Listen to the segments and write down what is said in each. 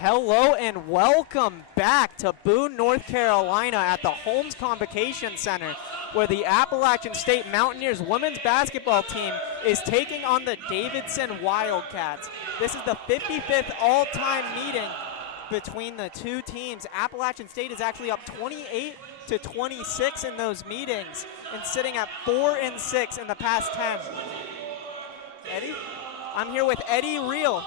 Hello and welcome back to Boone, North Carolina at the Holmes Convocation Center, where the Appalachian State Mountaineers women's basketball team is taking on the Davidson Wildcats. This is the 55th all-time meeting between the two teams. Appalachian State is actually up 28-26 in those meetings and sitting at 4-6 in the past 10. Eddie? I'm here with Eddie Reel.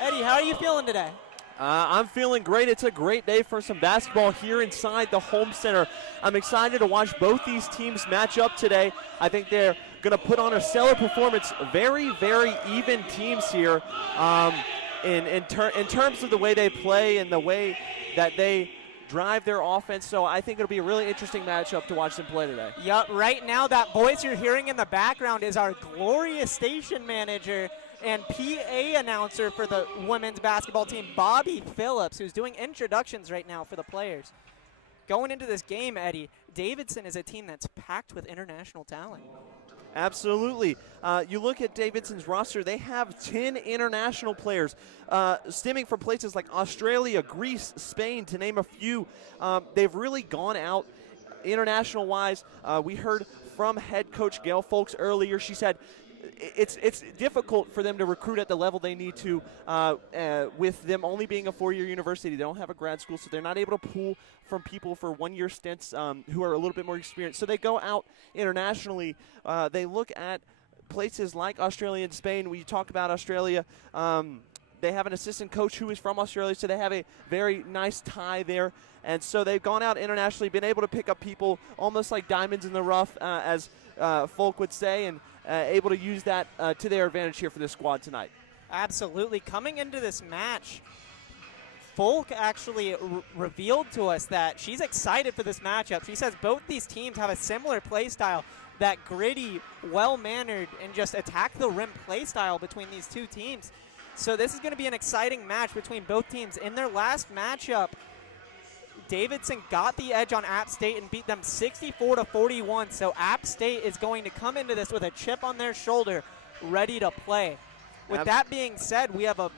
Eddie, how are you feeling today? I'm feeling great. It's a great day for some basketball here inside the home center. I'm excited to watch both these teams match up today. I think they're going to put on a stellar performance. Very, very even teams here in terms of the way they play and the way that they drive their offense. So I think it'll be a really interesting matchup to watch them play today. Yep, right now that voice you're hearing in the background is our glorious station manager and PA announcer for the women's basketball team, Bobby Phillips, who's doing introductions right now for the players. Going into this game, Eddie, Davidson is a team that's packed with international talent. Absolutely. You look at Davidson's roster, they have 10 international players stemming from places like Australia, Greece, Spain, to name a few. They've really gone out international-wise. We heard from head coach Gail Folks earlier. She said it's difficult for them to recruit at the level they need to with them only being a four-year university. They don't have a grad school, so they're not able to pull from people for one-year stints who are a little bit more experienced. So they go out internationally. They look at places like Australia and Spain. We talk about Australia. They have an assistant coach who is from Australia, so they have a very nice tie there. And so they've gone out internationally, been able to pick up people almost like diamonds in the rough, as Folk would say, and able to use that to their advantage here for this squad tonight. Absolutely. Coming into this match, Folk actually revealed to us that she's excited for this matchup. She says both these teams have a similar play style, that gritty, well-mannered, and just attack the rim play style between these two teams. So this is going to be an exciting match between both teams. In their last matchup, Davidson got the edge on App State and beat them 64-41. So App State is going to come into this with a chip on their shoulder, ready to play. With that being said, we have a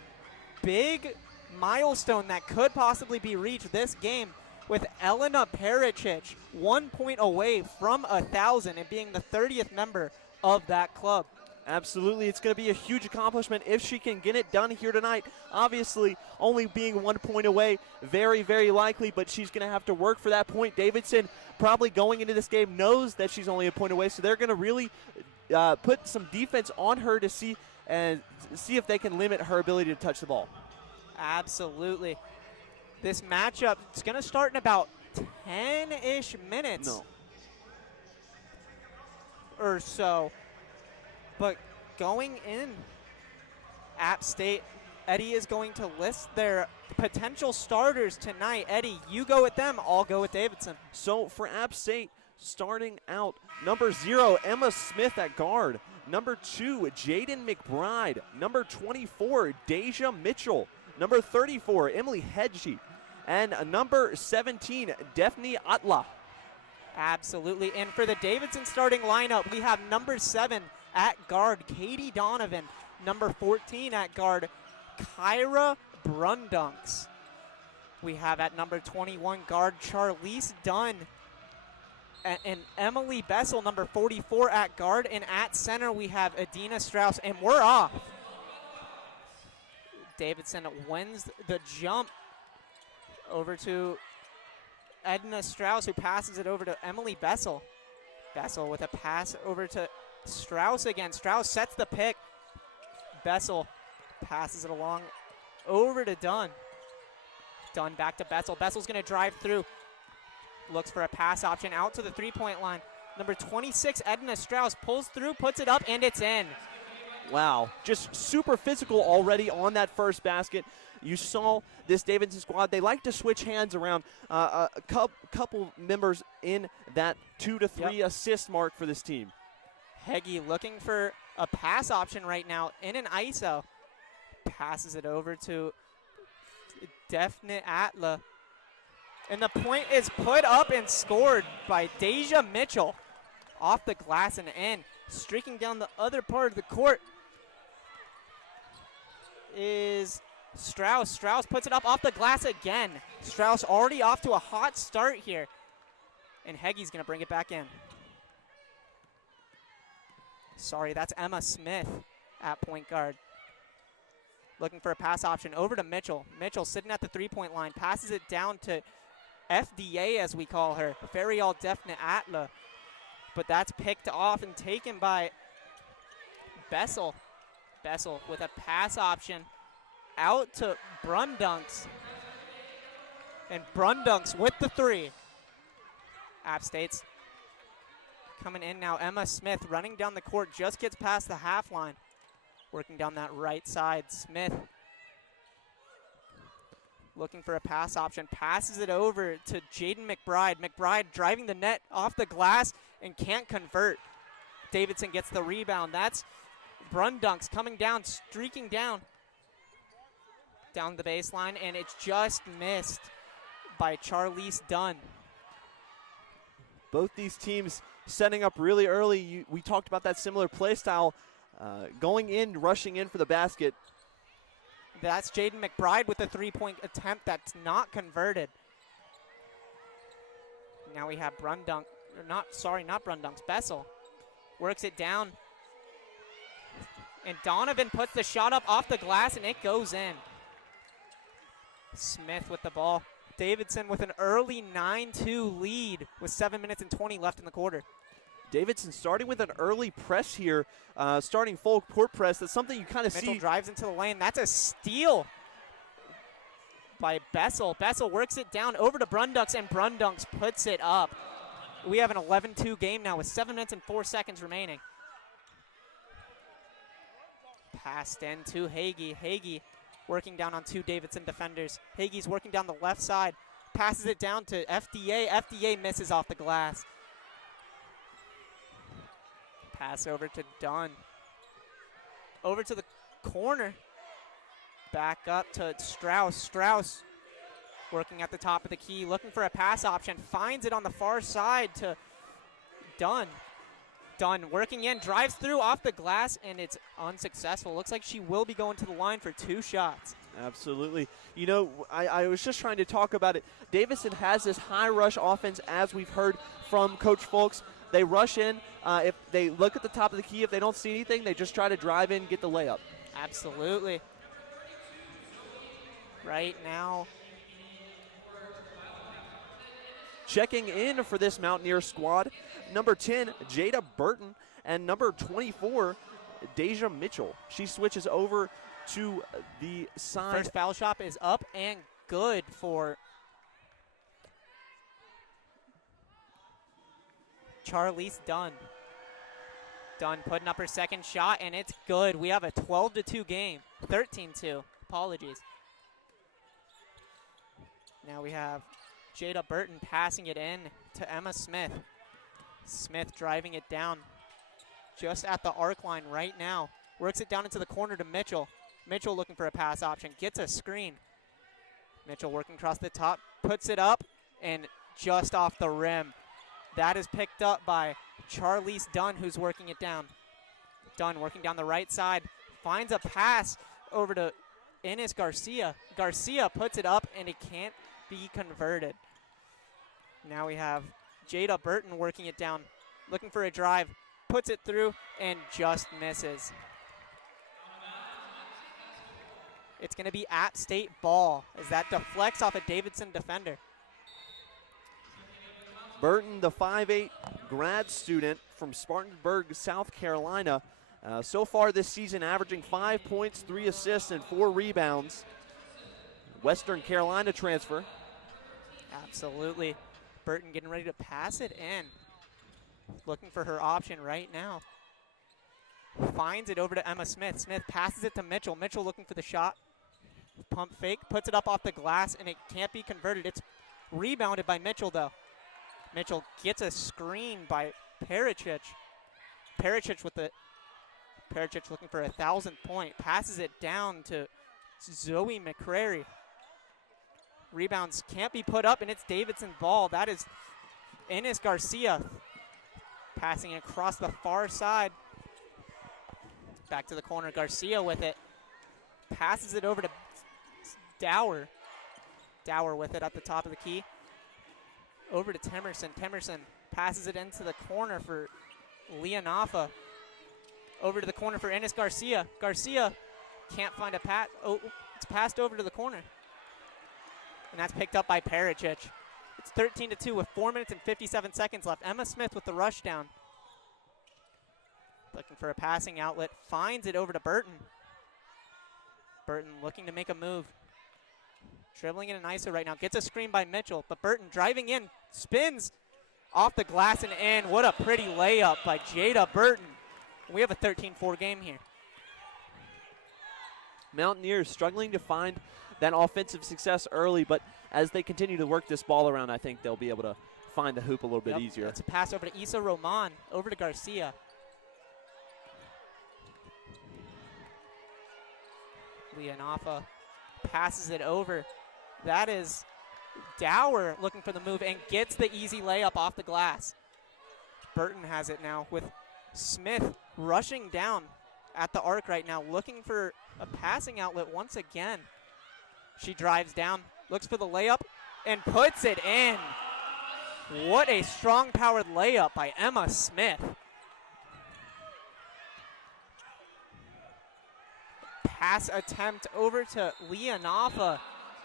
big milestone that could possibly be reached this game, with Elena Pericic 1 point away from 1,000 and being the 30th member of that club. Absolutely, it's going to be a huge accomplishment if she can get it done here tonight. Obviously, only being 1 point away, very, very likely, but she's going to have to work for that point. Davidson, probably going into this game, knows that she's only a point away, so they're going to really put some defense on her to see if they can limit her ability to touch the ball. Absolutely. This matchup is going to start in about 10-ish minutes or so. But going in, App State, Eddie is going to list their potential starters tonight. Eddie, you go with them, I'll go with Davidson. So for App State, starting out, number 0, Emma Smith at guard. Number 2, Jaden McBride. Number 24, Deja Mitchell. Number 34, Emily Hedgie. And number 17, Daphne Atla. Absolutely. And for the Davidson starting lineup, we have number 7 at guard, Katie Donovan. Number 14 at guard, Kyra Brundunks. We have at number 21 guard, Charlize Dunn. And Emily Bessel, number 44 at guard. And at center, we have Adina Strauss. And we're off. Davidson wins the jump over to Edna Strauss, who passes it over to Emily Bessel. Bessel with a pass over to Strauss again. Strauss sets the pick. Bessel passes it along over to Dunn. Dunn back to Bessel. Bessel's going to drive through. Looks for a pass option out to the three-point line. Number 26, Edna Strauss, pulls through, puts it up, and it's in. Wow, just super physical already on that first basket. You saw this Davidson squad. They like to switch hands around. A couple members in that 2 to 3 assist mark for this team. Heggie looking for a pass option right now in an ISO. Passes it over to Daphne Atla. And the point is put up and scored by Deja Mitchell. Off the glass and in. Streaking down the other part of the court is Strauss puts it up off the glass again. Strauss already off to a hot start here. And Heggie's gonna bring it back in. Sorry, that's Emma Smith at point guard. Looking for a pass option over to Mitchell. Mitchell sitting at the three-point line, passes it down to FDA, as we call her, Ferial Defne Atla. But that's picked off and taken by Bessel. Bessel with a pass option out to Brundunks. And Brundunks with the three. App State's coming in now. Emma Smith running down the court, just gets past the half line. Working down that right side. Smith looking for a pass option. Passes it over to Jaden McBride. McBride driving the net off the glass and can't convert. Davidson gets the rebound. That's Brundunks coming down, streaking down the baseline, and it's just missed by Charlize Dunn. Both these teams setting up really early. We talked about that similar play style. Going in, rushing in for the basket. That's Jaden McBride with a three-point attempt that's not converted. Now we have not Brundunks, Bessel works it down. And Donovan puts the shot up off the glass, and it goes in. Smith with the ball. Davidson with an early 9-2 lead with 7 minutes and 20 left in the quarter. Davidson starting with an early press here, starting full court press. That's something you kind of see. Mitchell drives into the lane. That's a steal by Bessel. Bessel works it down over to Brundunks, and Brundunks puts it up. We have an 11-2 game now with 7 minutes and 4 seconds remaining. Passed in to Hagee. Hagee working down on two Davidson defenders. Hagee's working down the left side. Passes it down to FDA. FDA misses off the glass. Pass over to Dunn. Over to the corner. Back up to Strauss. Strauss working at the top of the key, looking for a pass option. Finds it on the far side to Dunn. Dunn working in, drives through off the glass, and it's unsuccessful. Looks like she will be going to the line for 2 shots. Absolutely. You know, I was just trying to talk about it. Davidson has this high rush offense, as we've heard from Coach Folks. They rush in. If they look at the top of the key, if they don't see anything, they just try to drive in, get the layup. Absolutely. Right now, checking in for this Mountaineer squad, number 10, Jada Burton, and number 24, Deja Mitchell. She switches over to the side. First foul shot is up and good for Charlize Dunn. Dunn putting up her second shot, and it's good. We have a 12-2 game. 13-2. Apologies. Now we have Jada Burton passing it in to Emma Smith. Smith driving it down just at the arc line right now. Works it down into the corner to Mitchell. Mitchell looking for a pass option. Gets a screen. Mitchell working across the top. Puts it up and just off the rim. That is picked up by Charlize Dunn, who's working it down. Dunn working down the right side. Finds a pass over to Ines Garcia. Garcia puts it up, and it can't be converted. Now we have Jada Burton working it down, looking for a drive, puts it through, and just misses. It's going to be App State ball as that deflects off a Davidson defender. Burton, the 5'8" grad student from Spartanburg, South Carolina. So far this season, averaging 5 points, 3 assists, and 4 rebounds. Western Carolina transfer. Absolutely. Burton getting ready to pass it in. Looking for her option right now. Finds it over to Emma Smith. Smith passes it to Mitchell. Mitchell looking for the shot. Pump fake, puts it up off the glass, and it can't be converted. It's rebounded by Mitchell, though. Mitchell gets a screen by Pericic. Pericic looking for a 1,000th point. Passes it down to Zoe McCrary. Rebounds can't be put up, and it's Davidson ball. That is Ines Garcia passing across the far side. Back to the corner. Garcia with it. Passes it over to Dower. Dower with it at the top of the key. Over to Temerson. Temerson passes it into the corner for Leonafa. Over to the corner for Ennis Garcia. Garcia can't find a pass. Oh, it's passed over to the corner. And that's picked up by Pericic. It's 13-2 with 4 minutes and 57 seconds left. Emma Smith with the rush down. Looking for a passing outlet. Finds it over to Burton. Burton looking to make a move. Dribbling in an ISO right now. Gets a screen by Mitchell. But Burton driving in. Spins off the glass and in. What a pretty layup by Jada Burton. We have a 13-4 game here. Mountaineers struggling to find that offensive success early, but as they continue to work this ball around, I think they'll be able to find the hoop a little bit easier. It's a pass over to Isa Roman. Over to Garcia. Leonafa passes it over. That is Dower looking for the move and gets the easy layup off the glass. Burton has it now with Smith rushing down at the arc right now, looking for a passing outlet once again. She drives down, looks for the layup, and puts it in. What a strong-powered layup by Emma Smith. Pass attempt over to Leonafa.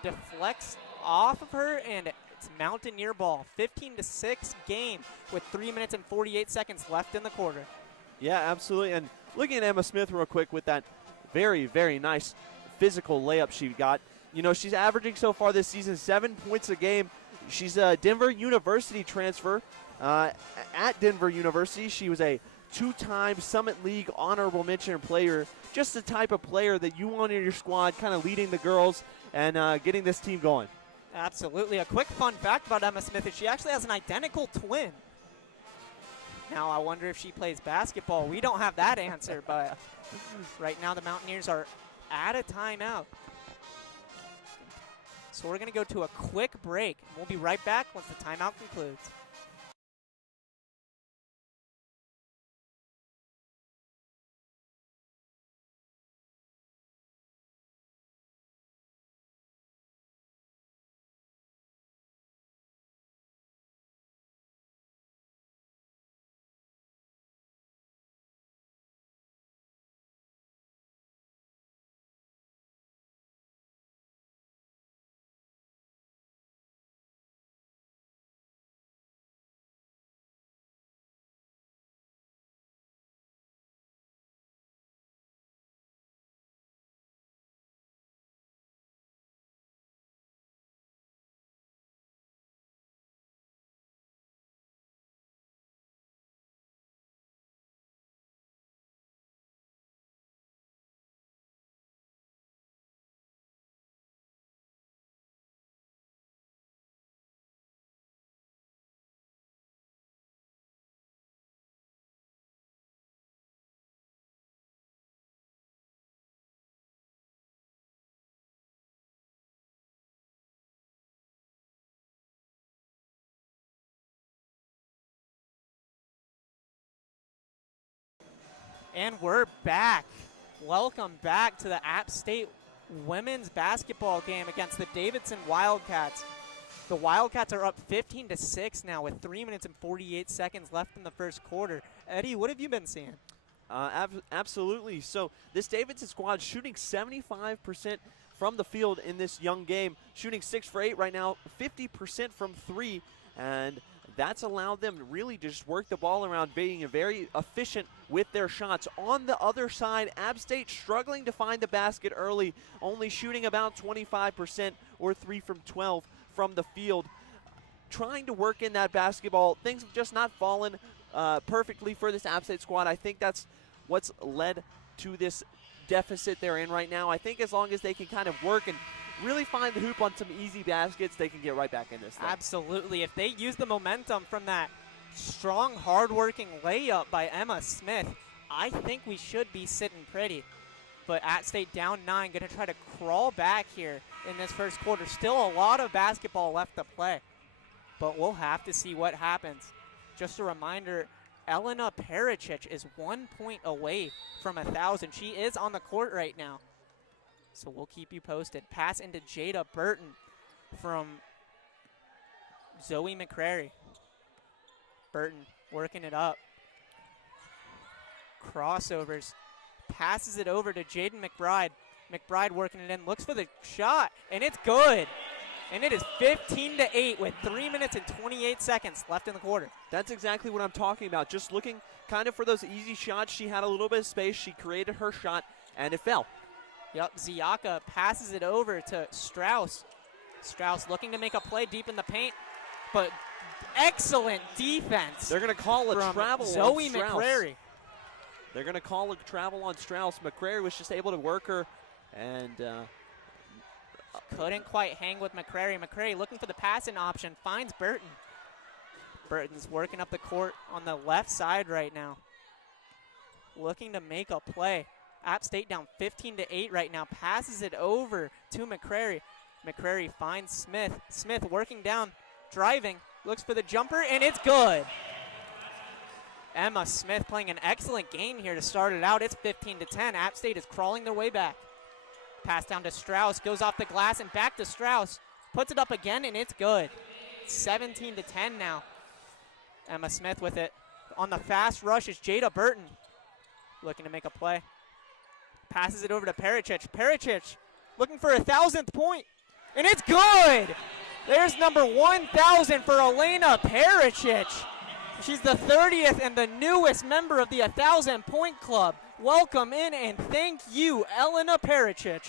Deflects off of her, and it's Mountaineer ball. 15-6 game with 3 minutes and 48 seconds left in the quarter. Yeah, absolutely. And looking at Emma Smith real quick with that very, very nice physical layup she got. You know, she's averaging so far this season 7 points a game. She's a Denver University transfer. At Denver University, she was a 2-time Summit League honorable mention player. Just the type of player that you want in your squad, kind of leading the girls and getting this team going. Absolutely. A quick fun fact about Emma Smith is she actually has an identical twin. Now, I wonder if she plays basketball. We don't have that answer, but right now the Mountaineers are at a timeout. So we're going to go to a quick break. We'll be right back once the timeout concludes. And we're back. Welcome back to the App State women's basketball game against the Davidson Wildcats. The Wildcats are up 15-6 now with 3 minutes and 48 seconds left in the first quarter. Eddie, what have you been seeing? Absolutely. So this Davidson squad shooting 75% from the field in this young game, shooting 6 for 8 right now, 50% from 3, and that's allowed them to really just work the ball around, being very efficient with their shots. On the other side, App State struggling to find the basket early, only shooting about 25% or 3 from 12 from the field. Trying to work in that basketball, things have just not fallen perfectly for this App State squad. I think that's what's led to this deficit they're in right now. I think as long as they can kind of work and really find the hoop on some easy baskets, they can get right back in this thing. Absolutely. If they use the momentum from that strong, hard-working layup by Emma Smith, I think we should be sitting pretty. But App State down 9, going to try to crawl back here in this first quarter. Still a lot of basketball left to play, but we'll have to see what happens. Just a reminder, Elena Pericic is 1 point away from 1,000. She is on the court right now. So we'll keep you posted. Pass into Jada Burton from Zoe McCrary. Burton working it up. Crossovers. Passes it over to Jaden McBride. McBride working it in. Looks for the shot. And it's good. And it is 15-8 with 3 minutes and 28 seconds left in the quarter. That's exactly what I'm talking about. Just looking kind of for those easy shots. She had a little bit of space. She created her shot, and it fell. Yep, Ziaka passes it over to Strauss. Strauss looking to make a play deep in the paint, but excellent defense. They're going to call a travel Zoe on Strauss. McCrary. They're going to call a travel on Strauss. McCrary was just able to work her, and couldn't quite hang with McCrary. McCrary looking for the passing option, finds Burton. Burton's working up the court on the left side right now, looking to make a play. App State down 15-8 right now, passes it over to McCrary. McCrary finds Smith. Smith working down, driving, looks for the jumper, and it's good. Emma Smith playing an excellent game here to start it out. It's 15-10. App State is crawling their way back. Pass down to Strauss, goes off the glass and back to Strauss. Puts it up again, and it's good. 17-10 now. Emma Smith with it. On the fast rush is Jada Burton, looking to make a play. Passes it over to Pericic. Pericic looking for a 1,000th point, and it's good! There's number 1,000 for Elena Pericic. She's the 30th and the newest member of the 1,000-point club. Welcome in and thank you, Elena Pericic.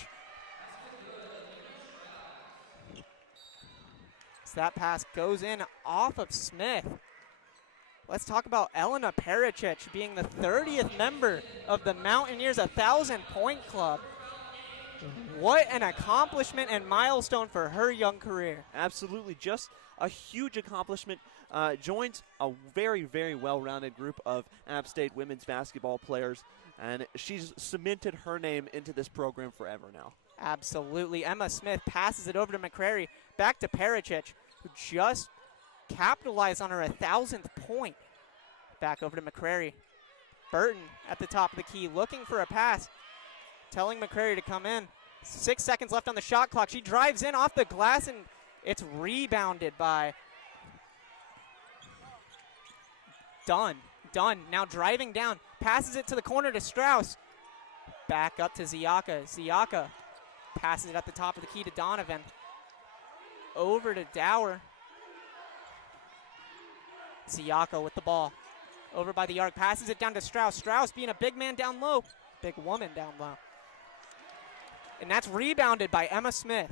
So that pass goes in off of Smith. Let's talk about Elena Pericic being the 30th member of the Mountaineers 1,000-point club. What an accomplishment and milestone for her young career. Absolutely, just a huge accomplishment. Joins a very, very well-rounded group of App State women's basketball players, and she's cemented her name into this program forever now. Absolutely. Emma Smith passes it over to McCrary, back to Pericic, who just capitalized on her 1,000th point. Back over to McCrary. Burton at the top of the key, looking for a pass, telling McCrary to come in. 6 seconds left on the shot clock. She drives in off the glass, and it's rebounded by Dunn. Now driving down, passes it to the corner to Strauss. Back up to Ziaka. Ziaka passes it at the top of the key to Donovan. Over to Dower. Ziaka with the ball. Over by the arc, passes it down to Strauss. Strauss being a big man down low. Big woman down low. And that's rebounded by Emma Smith.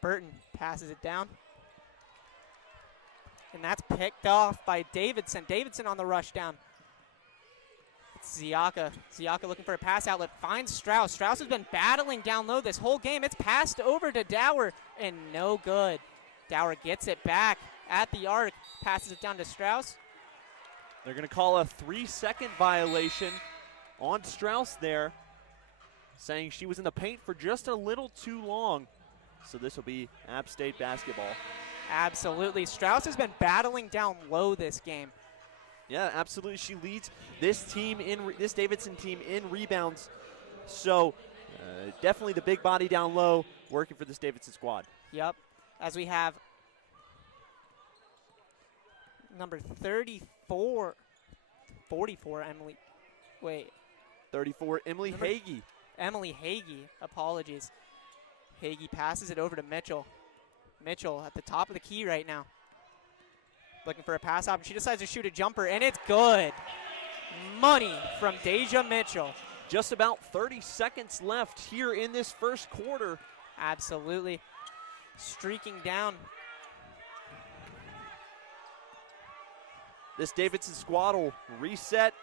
Burton passes it down. And that's picked off by Davidson. Davidson on the rush down. It's Ziaka. Ziaka looking for a pass outlet. Finds Strauss. Strauss has been battling down low this whole game. It's passed over to Dower, and no good. Dower gets it back at the arc. Passes it down to Strauss. They're going to call a 3-second violation on Strauss there, saying she was in the paint for just a little too long. So this will be App State basketball. Absolutely. Strauss has been battling down low this game. Yeah, absolutely. She leads this team this Davidson team in rebounds. So definitely the big body down low working for this Davidson squad. Yep. As we have number 44, Emily. Wait. 34, Emily Hagee. Emily Hagee. Apologies. Hagee passes it over to Mitchell. Mitchell at the top of the key right now. Looking for a pass option. She decides to shoot a jumper, and it's good. Money from Deja Mitchell. Just about 30 seconds left here in this first quarter. Absolutely. Streaking down. This Davidson squad will reset.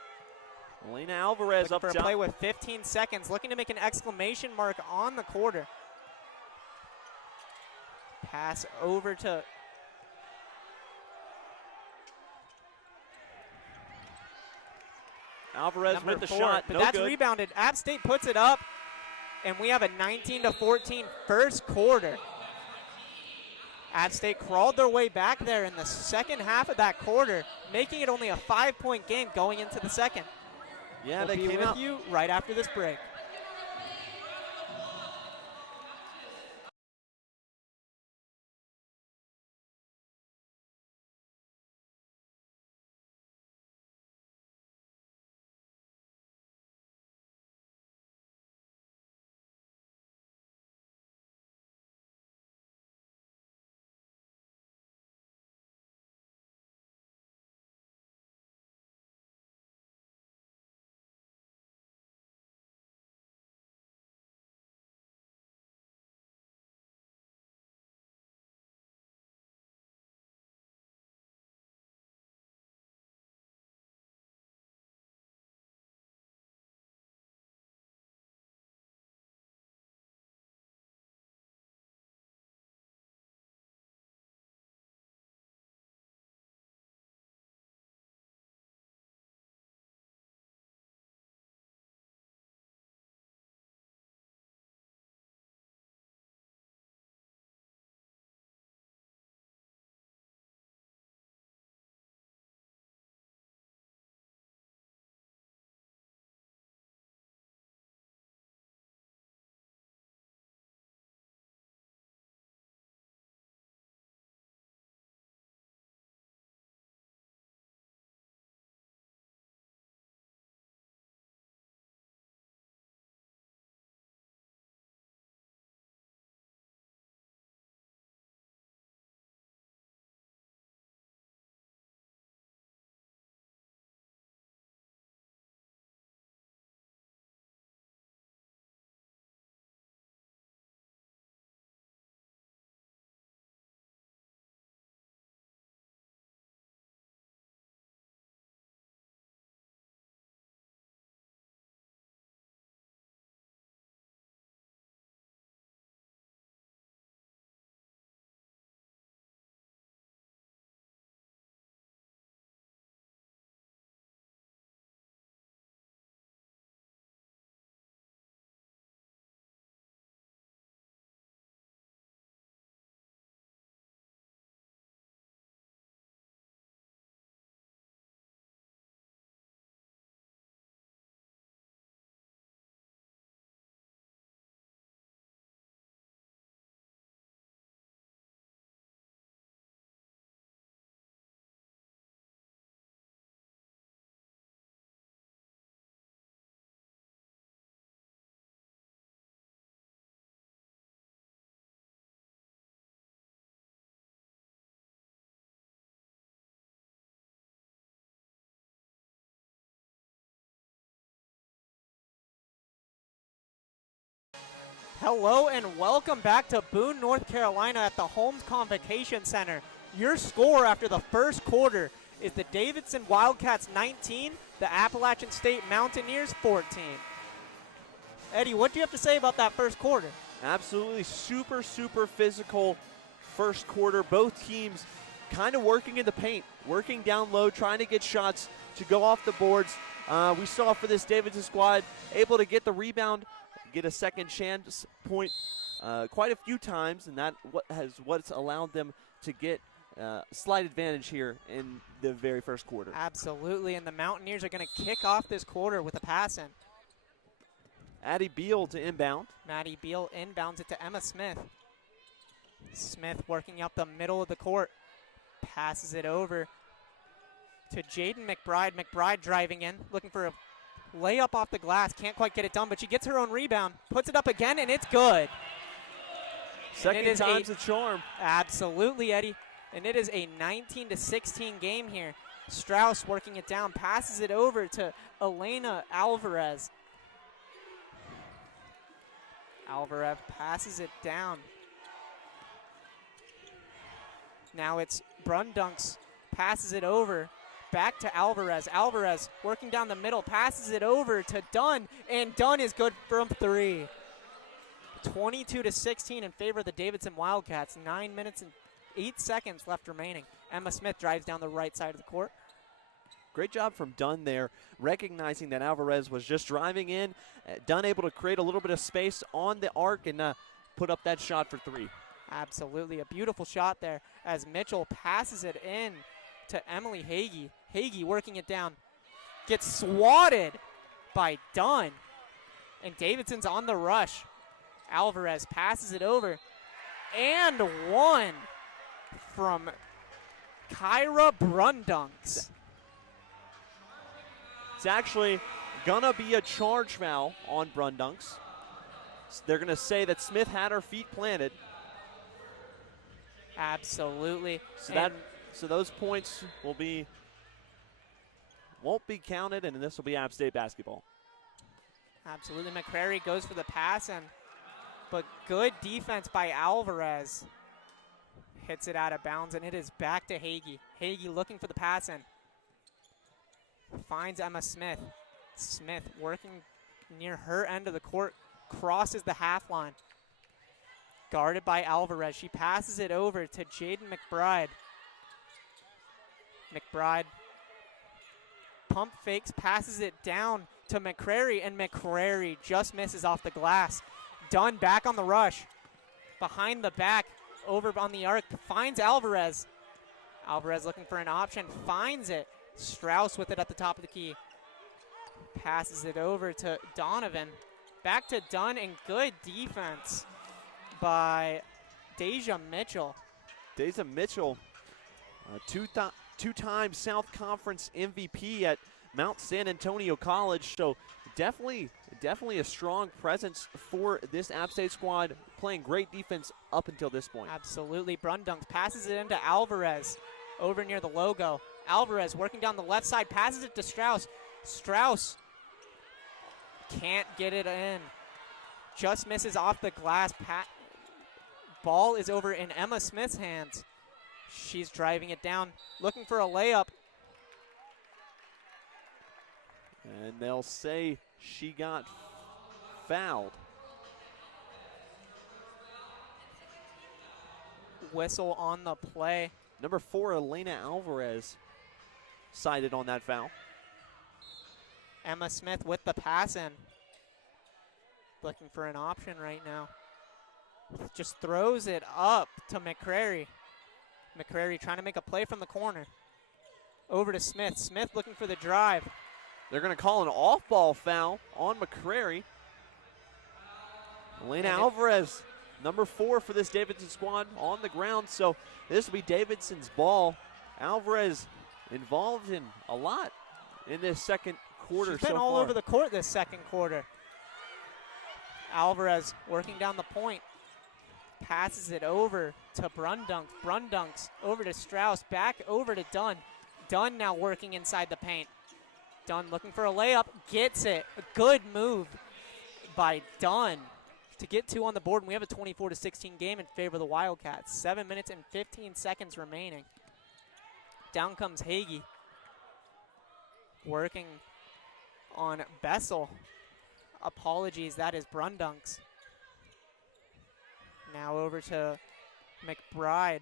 Elena Alvarez looking up for a top. play with 15 seconds. Looking to make an exclamation mark on the quarter. Pass over to Alvarez number with the 4, shot. but No that's good. rebounded. App State puts it up, and we have a 19-14 first quarter. App State crawled their way back there in the second half of that quarter, making it only a 5-point game going into the second. Yeah, we'll they be came with out. you right after this break. Hello and welcome back to Boone, North Carolina at the Holmes Convocation Center. Your score after the first quarter is the Davidson Wildcats 19, the Appalachian State Mountaineers 14. Eddie, what do you have to say about that first quarter? Absolutely super physical first quarter. Both teams kind of working in the paint, working down low, trying to get shots to go off the boards. We saw for this Davidson squad able to get the rebound, get a second chance point quite a few times, and what's allowed them to get slight advantage here in the very first quarter. Absolutely, and the Mountaineers are going to kick off this quarter with a pass in. Addie Beal to inbound. Maddie Beal inbounds it to Emma Smith. Smith working up the middle of the court. Passes it over to Jaden McBride. McBride driving in, looking for a layup off the glass. Can't quite get it done, but she gets her own rebound. Puts it up again, and it's good. Second time's a charm. Absolutely, Eddie. And it is a 19-16 game here. Strauss working it down, passes it over to Elena Alvarez. Alvarez passes it down. Now it's Brundunks, passes it over, back to Alvarez. Alvarez working down the middle, passes it over to Dunn, and Dunn is good from three. 22-16 in favor of the Davidson Wildcats. 9 minutes and 8 seconds left remaining. Emma Smith drives down the right side of the court. Great job from Dunn there, recognizing that Alvarez was just driving in. Dunn able to create a little bit of space on the arc and put up that shot for three. Absolutely, a beautiful shot there as Mitchell passes it in to Emily Hagee. Hagee working it down, gets swatted by Dunn. And Davidson's on the rush. Alvarez passes it over. And one from Kyra Brundunks. It's actually gonna be a charge foul on Brundunks. So they're gonna say that Smith had her feet planted. Absolutely. So those points won't be counted, and this will be App State basketball. Absolutely. McCrary goes for the pass, but good defense by Alvarez. Hits it out of bounds, and it is back to Hagee. Hagee looking for the pass in. Finds Emma Smith. Smith working near her end of the court, crosses the half line. Guarded by Alvarez. She passes it over to Jaden McBride. McBride pump fakes, passes it down to McCrary, and McCrary just misses off the glass. Dunn back on the rush. Behind the back, over on the arc, finds Alvarez. Alvarez looking for an option, finds it. Strauss with it at the top of the key. Passes it over to Donovan. Back to Dunn, and good defense by Deja Mitchell. Deja Mitchell, two-time South Conference MVP at Mount San Antonio College, so definitely a strong presence for this App State squad, playing great defense up until this point. Absolutely. Brundunks passes it into Alvarez over near the logo. Alvarez working down the left side, passes it to Strauss. Strauss can't get it in. Just misses off the glass. Ball is over in Emma Smith's hands. She's driving it down, looking for a layup. And they'll say she got fouled. Whistle on the play. Number 4, Elena Alvarez, cited on that foul. Emma Smith with the pass in. Looking for an option right now. Just throws it up to McCrary. McCrary trying to make a play from the corner. Over to Smith. Smith looking for the drive. They're going to call an off-ball foul on McCrary. Elena Alvarez, number 4 for this Davidson squad, on the ground. So this will be Davidson's ball. Alvarez involved in a lot in this second quarter. She's been all over the court this second quarter. Alvarez working down the point. Passes it over to Brundunks. Brundunks over to Strauss. Back over to Dunn. Dunn now working inside the paint. Dunn looking for a layup. Gets it. A good move by Dunn to get 2 on the board. And we have a 24-16 game in favor of the Wildcats. 7 minutes and 15 seconds remaining. Down comes Hagee. Working on Bessel. Apologies, that is Brundunks. Now over to McBride.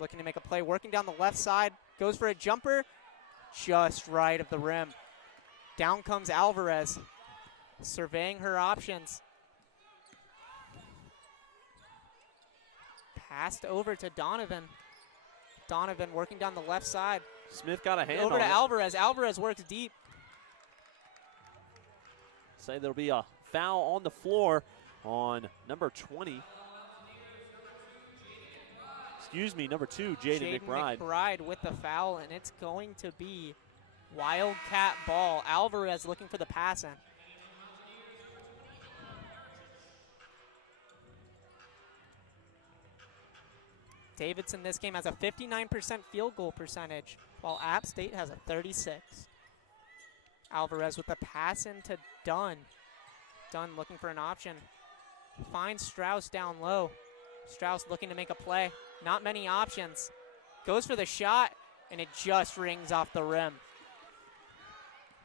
Looking to make a play, working down the left side. Goes for a jumper, just right of the rim. Down comes Alvarez, surveying her options. Passed over to Donovan. Donovan working down the left side. Smith got a hand over on to it. Alvarez. Alvarez works deep. Say there'll be a foul on the floor on number 20. Excuse me, number 2, Jaden McBride. McBride with the foul, and it's going to be Wildcat ball. Alvarez looking for the pass in. Davidson this game has a 59% field goal percentage, while App State has a 36. Alvarez with the pass into Dunn. Dunn looking for an option. Finds Strauss down low. Strauss looking to make a play. Not many options. Goes for the shot, and it just rings off the rim.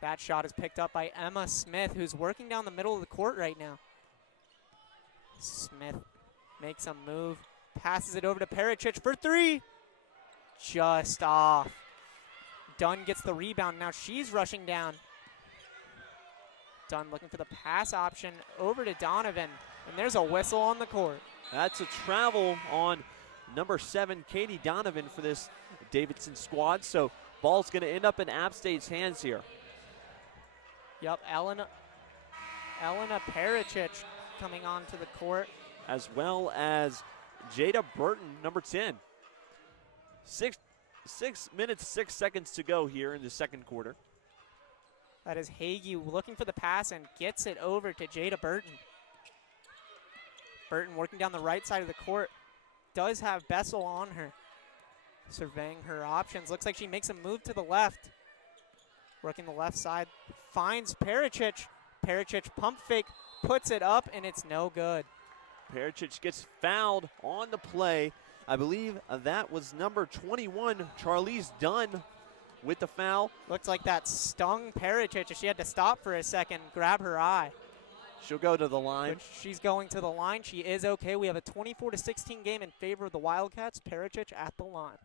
That shot is picked up by Emma Smith, who's working down the middle of the court right now. Smith makes a move. Passes it over to Pericic for 3. Just off. Dunn gets the rebound. Now she's rushing down. Dunn looking for the pass option over to Donovan. And there's a whistle on the court. That's a travel on number 7, Katie Donovan, for this Davidson squad. So ball's going to end up in App State's hands here. Yep, Elena Pericic coming onto the court. As well as Jada Burton, number 10. 6 minutes, 6 seconds to go here in the second quarter. That is Hagee looking for the pass and gets it over to Jada Burton. Burton working down the right side of the court. Does have Bessel on her. Surveying her options. Looks like she makes a move to the left. Working the left side. Finds Pericic. Pericic pump fake. Puts it up, and it's no good. Pericic gets fouled on the play. I believe that was number 21, Charlize Dunn, with the foul. Looks like that stung Pericic. She had to stop for a second, grab her eye. She'll go to the line. But she's going to the line. She is okay. We have a 24-16 game in favor of the Wildcats. Pericic at the line.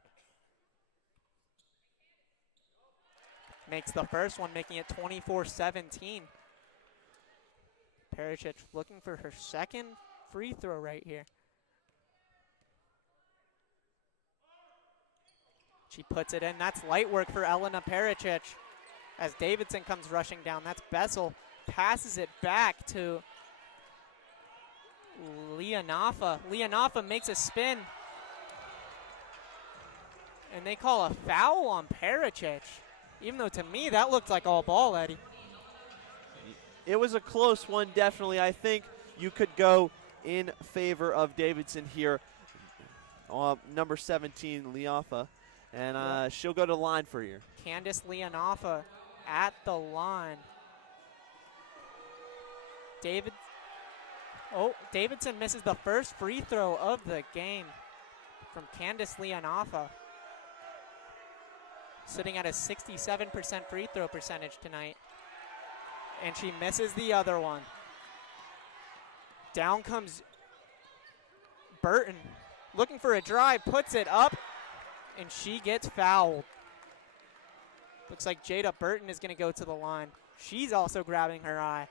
Makes the first one, making it 24-17. Pericic looking for her second free throw right here. She puts it in. That's light work for Elena Pericic as Davidson comes rushing down. That's Bessel. Passes it back to Leonafa. Leonafa makes a spin. And they call a foul on Pericic. Even though to me that looked like all ball, Eddie. It was a close one, definitely. I think you could go in favor of Davidson here. Number 17, Leonafa. And she'll go to the line for you. Candace Leonafa at the line. Davidson misses the first free throw of the game from Candace Leonafa. Sitting at a 67% free throw percentage tonight. And she misses the other one. Down comes Burton. Looking for a drive, puts it up, and she gets fouled. Looks like Jada Burton is going to go to the line. She's also grabbing her eye.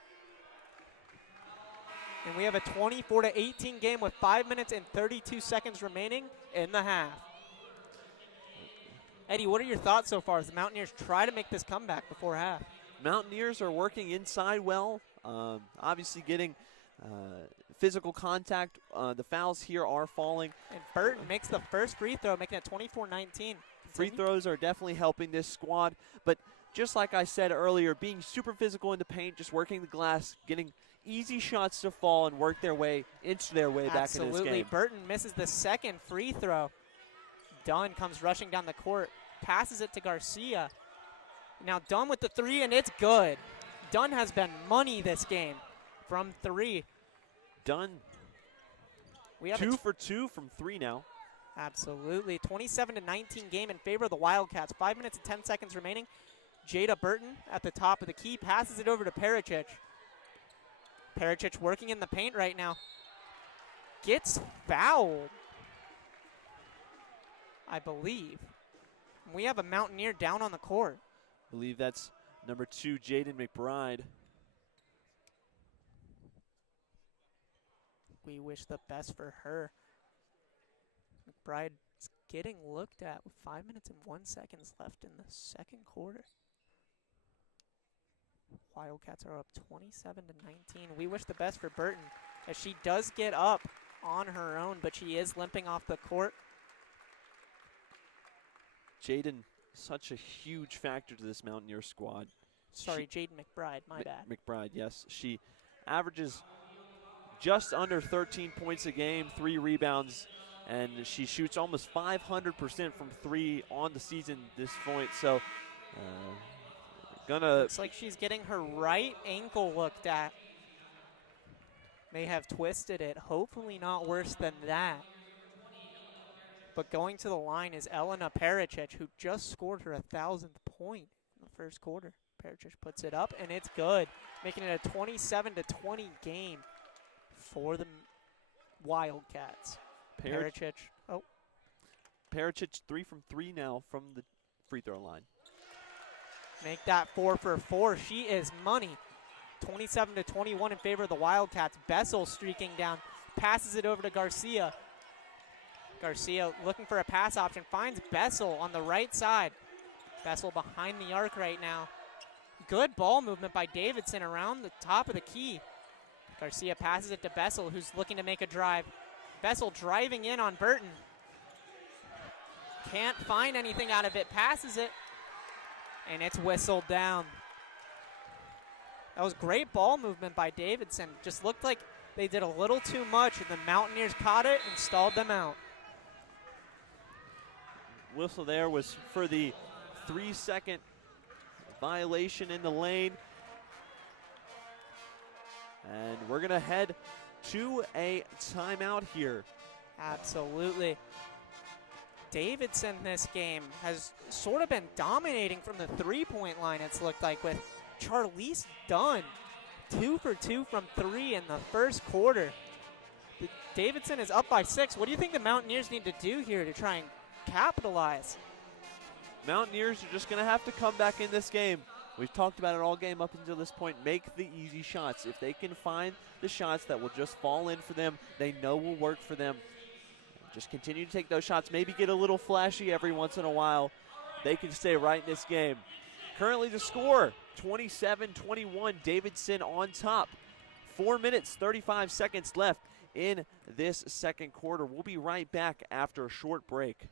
And we have a 24-18 game with 5 minutes and 32 seconds remaining in the half. Eddie, what are your thoughts so far as the Mountaineers try to make this comeback before half? Mountaineers are working inside well, obviously getting physical contact. The fouls here are falling. And Burton makes the first free throw, making it 24-19. Free throws are definitely helping this squad, but just like I said earlier, being super physical in the paint, just working the glass, getting easy shots to fall and work their way, inch their way back into this game. Absolutely. Burton misses the second free throw. Dunn comes rushing down the court, passes it to Garcia. Now Dunn with the three, and it's good. Dunn has been money this game from three. Dunn, we have 2 for 2 from three now. Absolutely. 27-19 game in favor of the Wildcats. 5 minutes and 10 seconds remaining. Jada Burton at the top of the key, passes it over to Pericic. Pericic working in the paint right now. Gets fouled, I believe. We have a Mountaineer down on the court. I believe that's number 2, Jaden McBride. We wish the best for her. McBride is getting looked at with 5 minutes and 1 second left in the second quarter. Wildcats are up 27-19. We wish the best for Burton as she does get up on her own, but she is limping off the court. Jaden, such a huge factor to this Mountaineer squad. Sorry, Jaden McBride, my bad. McBride, yes. She averages just under 13 points a game, 3 rebounds, and she shoots almost 500% from 3 on the season this point. So, looks like she's getting her right ankle looked at. May have twisted it. Hopefully not worse than that. But going to the line is Elena Pericic, who just scored her 1,000th point in the first quarter. Pericic puts it up, and it's good, making it a 27-20 game for the Wildcats. Pericic. Pericic 3 from 3 now from the free throw line. Make that 4 for 4. She is money. 27-21 in favor of the Wildcats. Bessel streaking down, passes it over to Garcia. Garcia looking for a pass option, finds Bessel on the right side. Bessel behind the arc right now. Good ball movement by Davidson around the top of the key. Garcia passes it to Bessel, who's looking to make a drive. Bessel driving in on Burton. Can't find anything out of it, passes it, and it's whistled down. That was great ball movement by Davidson. Just looked like they did a little too much, and the Mountaineers caught it and stalled them out. Whistle there was for the 3-second violation in the lane. And we're going to head to a timeout here. Absolutely. Davidson this game has sort of been dominating from the three-point line, it's looked like, with Charlize Dunn 2 for 2 from 3 in the first quarter. Davidson is up by 6. What do you think the Mountaineers need to do here to try and capitalize? Mountaineers are just going to have to come back in this game. We've talked about it all game up until this point. Make the easy shots. If they can find the shots that will just fall in for them, they know will work for them. Just continue to take those shots. Maybe get a little flashy every once in a while. They can stay right in this game. Currently the score, 27-21, Davidson on top. 4 minutes, 35 seconds left in this second quarter. We'll be right back after a short break.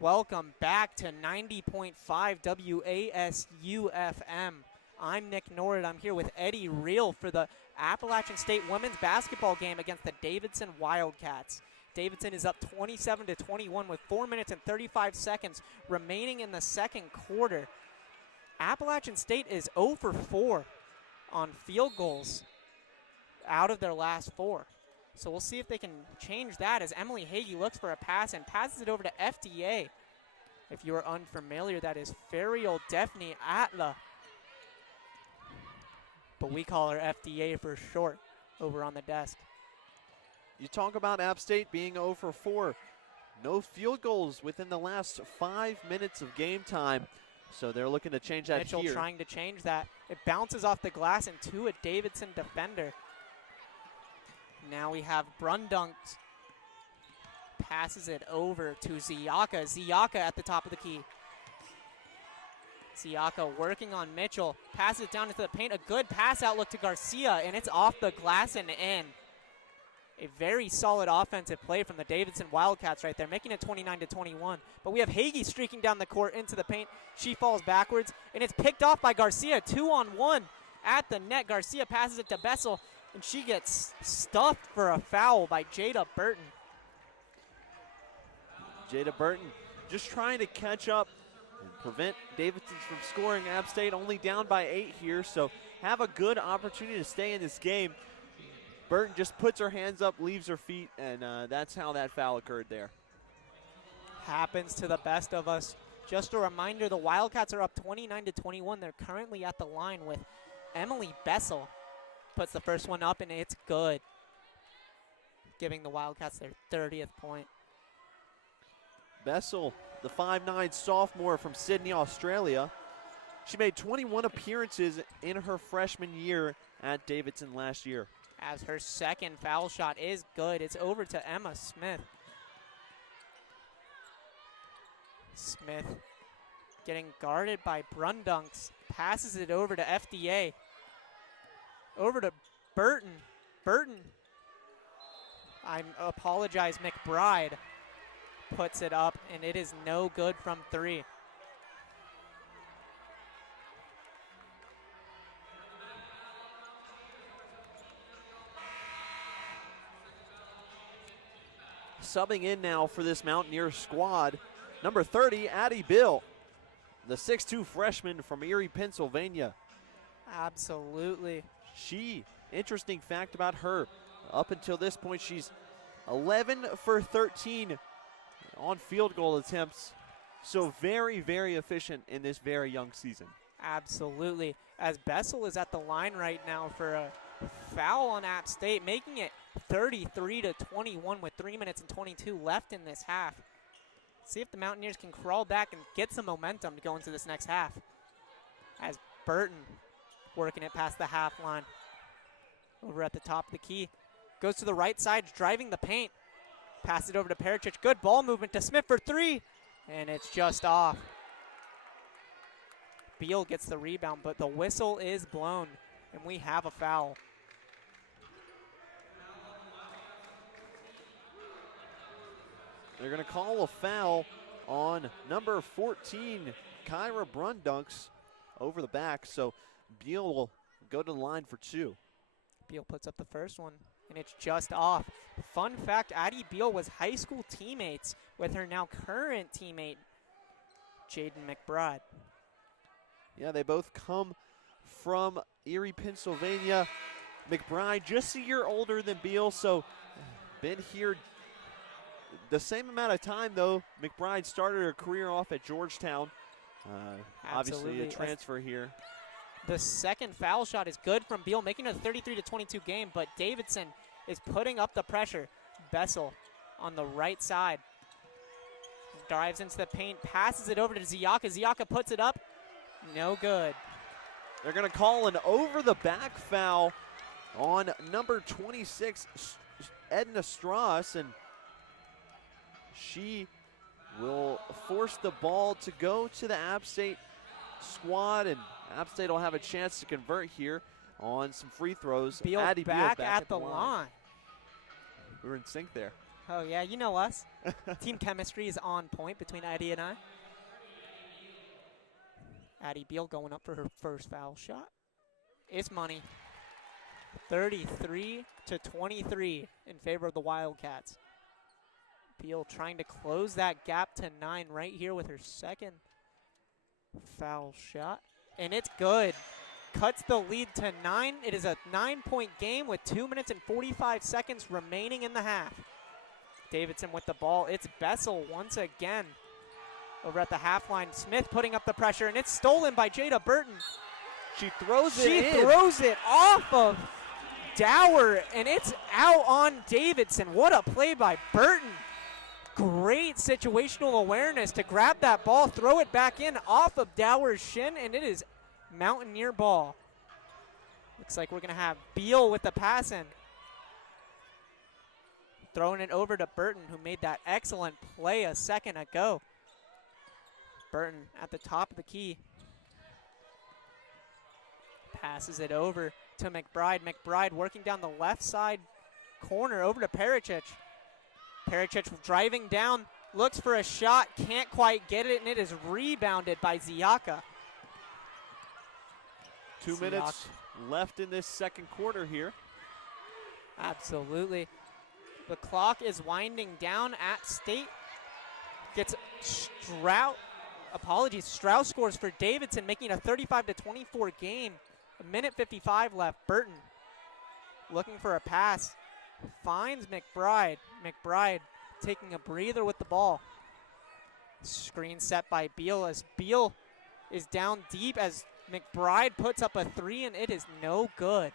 Welcome back to 90.5 WASU-FM. I'm Nick Nord. I'm here with Eddie Reel for the Appalachian State women's basketball game against the Davidson Wildcats. Davidson is up 27-21 with 4 minutes and 35 seconds remaining in the second quarter. Appalachian State is 0 for 4 on field goals out of their last 4. So we'll see if they can change that as Emily Hagee looks for a pass and passes it over to FDA. If you are unfamiliar, that is Ferial Daphne Atla. But we call her FDA for short over on the desk. You talk about App State being 0 for 4. No field goals within the last 5 minutes of game time. So they're looking to change that Mitchell here. trying to change that. It bounces off the glass and to a Davidson defender. Now we have Brundunks. Passes it over to Ziaka. Ziaka at the top of the key. Ziaka working on Mitchell. Passes it down into the paint. A good pass outlook to Garcia, and it's off the glass and in. A very solid offensive play from the Davidson Wildcats right there, making it 29-21. But we have Hagee streaking down the court into the paint. She falls backwards, and it's picked off by Garcia. 2-on-1 at the net. Garcia passes it to Bessel, and she gets stuffed for a foul by Jada Burton. Jada Burton just trying to catch up and prevent Davidson from scoring. App State only down by 8 here, so have a good opportunity to stay in this game. Burton just puts her hands up, leaves her feet, and that's how that foul occurred there. Happens to the best of us. Just a reminder, the Wildcats are up 29-21. They're currently at the line with Emily Bessel. Puts the first one up, and it's good, giving the Wildcats their 30th point. Bessel, the 5'9" sophomore from Sydney, Australia. She made 21 appearances in her freshman year at Davidson last year. As her second foul shot is good. It's over to Emma Smith. Smith getting guarded by Brundunks. Passes it over to FDA. Over to Burton. Burton, I apologize, McBride puts it up, and it is no good from 3. Subbing in now for this Mountaineer squad, number 30, Addie Bill, the 6'2" freshman from Erie, Pennsylvania. Absolutely. Interesting fact about her, up until this point, she's 11 for 13 on field goal attempts. So very, very efficient in this very young season. Absolutely. As Bessel is at the line right now for a foul on App State, making it 33-21 with 3 minutes and 22 left in this half. See if the Mountaineers can crawl back and get some momentum to go into this next half. As Burton working it past the half line. Over at the top of the key. Goes to the right side, driving the paint. Pass it over to Perichich. Good ball movement to Smith for 3. And it's just off. Beal gets the rebound, but the whistle is blown, and we have a foul. They're going to call a foul on number 14, Kyra Brundunks, over the back. So Beal will go to the line for 2. Beal puts up the first one, and it's just off. Fun fact, Addie Beal was high school teammates with her now current teammate, Jaden McBride. Yeah, they both come from Erie, Pennsylvania. McBride just a year older than Beal, so been here the same amount of time, though. McBride started her career off at Georgetown. Obviously a transfer here. The second foul shot is good from Beal, making it a 33-22 game, but Davidson is putting up the pressure. Bessel on the right side. Drives into the paint, passes it over to Ziaka. Ziaka puts it up. No good. They're going to call an over-the-back foul on number 26, Edna Strauss, and she will force the ball to go to the App State squad, and App State will have a chance to convert here on some free throws. Beal Addie back Beal at the line. We were in sync there. Oh, yeah, you know us. Team chemistry is on point between Addie and I. Addie Beal going up for her first foul shot. It's money. 33-23 in favor of the Wildcats. Beal trying to close that gap to 9 right here with her second foul shot. And it's good. Cuts the lead to 9. It is a 9-point game with 2 minutes and 45 seconds remaining in the half. Davidson with the ball. It's Bessel once again over at the half line. Smith putting up the pressure, and it's stolen by Jada Burton. She throws it She in. throws it off of Dower, and it's out on Davidson. What a play by Burton. Great situational awareness to grab that ball, throw it back in off of Dower's shin, and it is Mountaineer ball. Looks like we're going to have Beal with the pass in. Throwing it over to Burton, who made that excellent play a second ago. Burton at the top of the key. Passes it over to McBride. McBride working down the left side corner over to Perichich. Perichich driving down, looks for a shot, can't quite get it, and it is rebounded by Ziaka. 2 minutes left in this second quarter here. Absolutely. The clock is winding down at State. Gets Strauss scores for Davidson, making it a 35-24 game. 1:55 left. Burton looking for a pass. Finds McBride. McBride taking a breather with the ball. Screen set by Beal as Beal is down deep as McBride puts up a 3, and it is no good.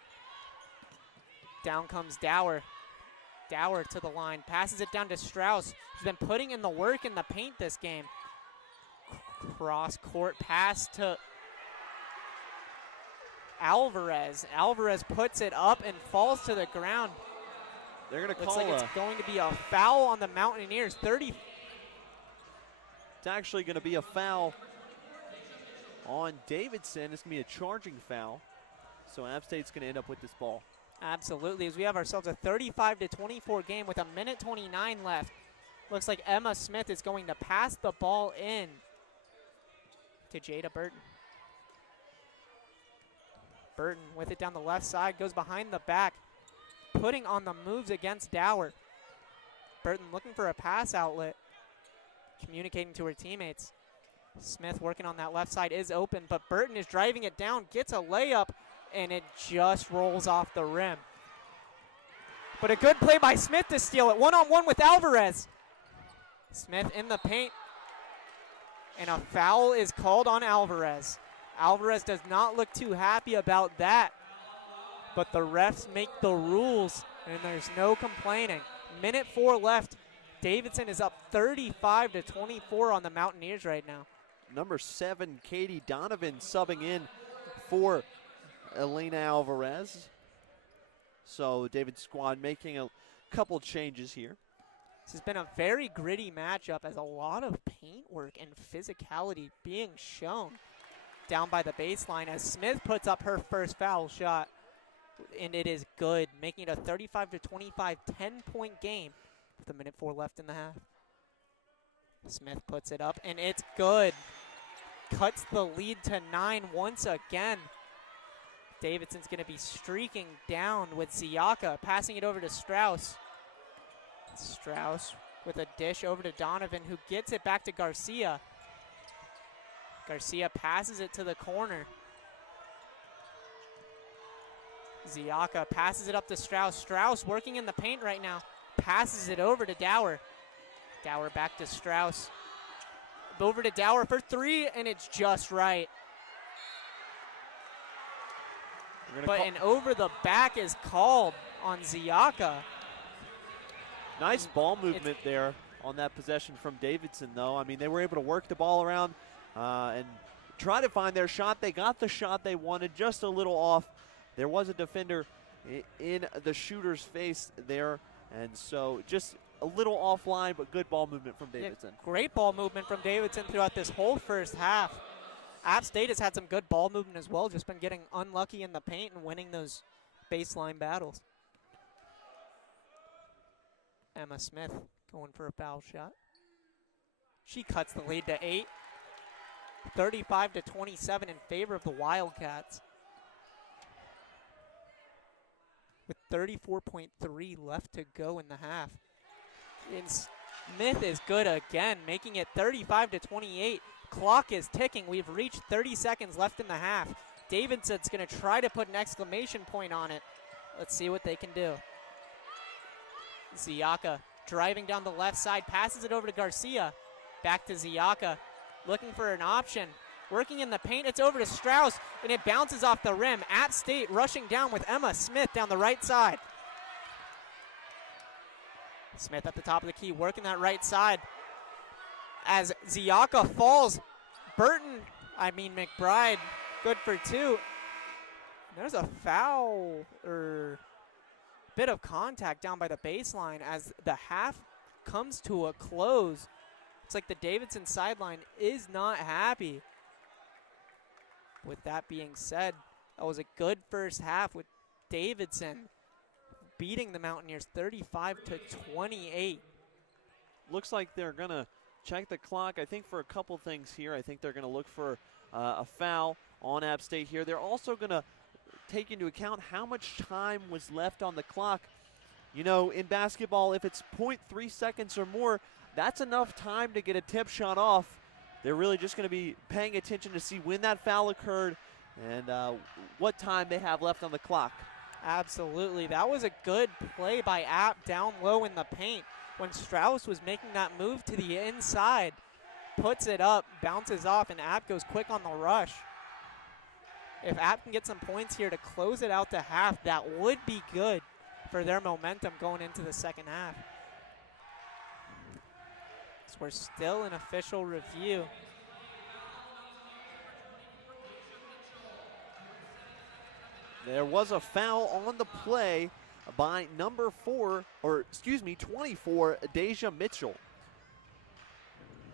Down comes Dower. Dower to the line, passes it down to Strauss, who's been putting in the work in the paint this game. Cross court pass to Alvarez. Alvarez puts it up and falls to the ground. They're going to Looks call like it's going to be a foul on the Mountaineers. It's actually going to be a foul on Davidson. It's going to be a charging foul. So App State's going to end up with this ball. Absolutely, as we have ourselves a 35-24 game with 1:29 left. Looks like Emma Smith is going to pass the ball in to Jada Burton. Burton with it down the left side, goes behind the back, putting on the moves against Dower. Burton looking for a pass outlet, communicating to her teammates. Smith working on that left side is open, but Burton is driving it down, gets a layup, and it just rolls off the rim. But a good play by Smith to steal it. One-on-one with Alvarez. Smith in the paint, and a foul is called on Alvarez. Alvarez does not look too happy about that, but the refs make the rules, and there's no complaining. 1:04 left. Davidson is up 35-24 on the Mountaineers right now. Number 7, Katie Donovan, subbing in for Elena Alvarez. So David's squad making a couple changes here. This has been a very gritty matchup as a lot of paint work and physicality being shown down by the baseline as Smith puts up her first foul shot, and it is good, making it a 35-25 10-point game with 1:04 left in the half. Smith puts it up, and it's good. Cuts the lead to 9 once again. Davidson's going to be streaking down with Ziaka, passing it over to Strauss. Strauss with a dish over to Donovan, who gets it back to Garcia. Garcia passes it to the corner. Ziaka passes it up to Strauss. Strauss working in the paint right now. Passes it over to Dower. Dower back to Strauss. Over to Dower for 3, and it's just right. But an over the back is called on Ziaka. Nice ball movement there on that possession from Davidson, though. I mean, they were able to work the ball around and try to find their shot. They got the shot they wanted, just a little off. There was a defender in the shooter's face there, and so just a little offline, but good ball movement from Davidson. Yeah, great ball movement from Davidson throughout this whole first half. App State has had some good ball movement as well, just been getting unlucky in the paint and winning those baseline battles. Emma Smith going for a foul shot. She cuts the lead to 8. 35-27 in favor of the Wildcats. With 34.3 left to go in the half. And Smith is good again, making it 35-28. Clock is ticking. We've reached 30 seconds left in the half. Davidson's going to try to put an exclamation point on it. Let's see what they can do. Ziaka driving down the left side, passes it over to Garcia. Back to Ziaka, looking for an option. Working in the paint, it's over to Strauss, and it bounces off the rim. App State rushing down with Emma Smith down the right side. Smith at the top of the key, working that right side. As Ziaka falls, McBride, good for 2. There's a foul, or bit of contact down by the baseline as the half comes to a close. It's like the Davidson sideline is not happy. With that being said, that was a good first half with Davidson beating the Mountaineers 35-28. Looks like they're going to check the clock, I think, for a couple things here. I think they're going to look for a foul on App State here. They're also going to take into account how much time was left on the clock. You know, in basketball, if it's 0.3 seconds or more, that's enough time to get a tip shot off. They're really just going to be paying attention to see when that foul occurred and what time they have left on the clock. Absolutely. That was a good play by App down low in the paint when Strauss was making that move to the inside. puts it up, bounces off, and App goes quick on the rush. If App can get some points here to close it out to half, that would be good for their momentum going into the second half. So we're still in official review. There was a foul on the play by number 24, Deja Mitchell.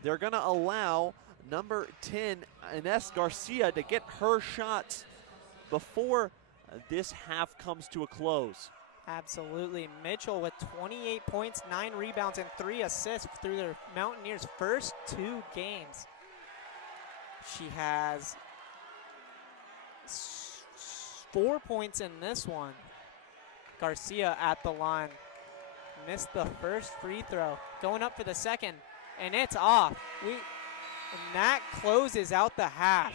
They're going to allow number 10, Ines Garcia, to get her shots before this half comes to a close. Absolutely. Mitchell with 28 points, 9 rebounds, and 3 assists through the Mountaineers' first 2 games. She has 4 points in this one. Garcia at the line. Missed the first free throw. Going up for the second, and it's off. And that closes out the half.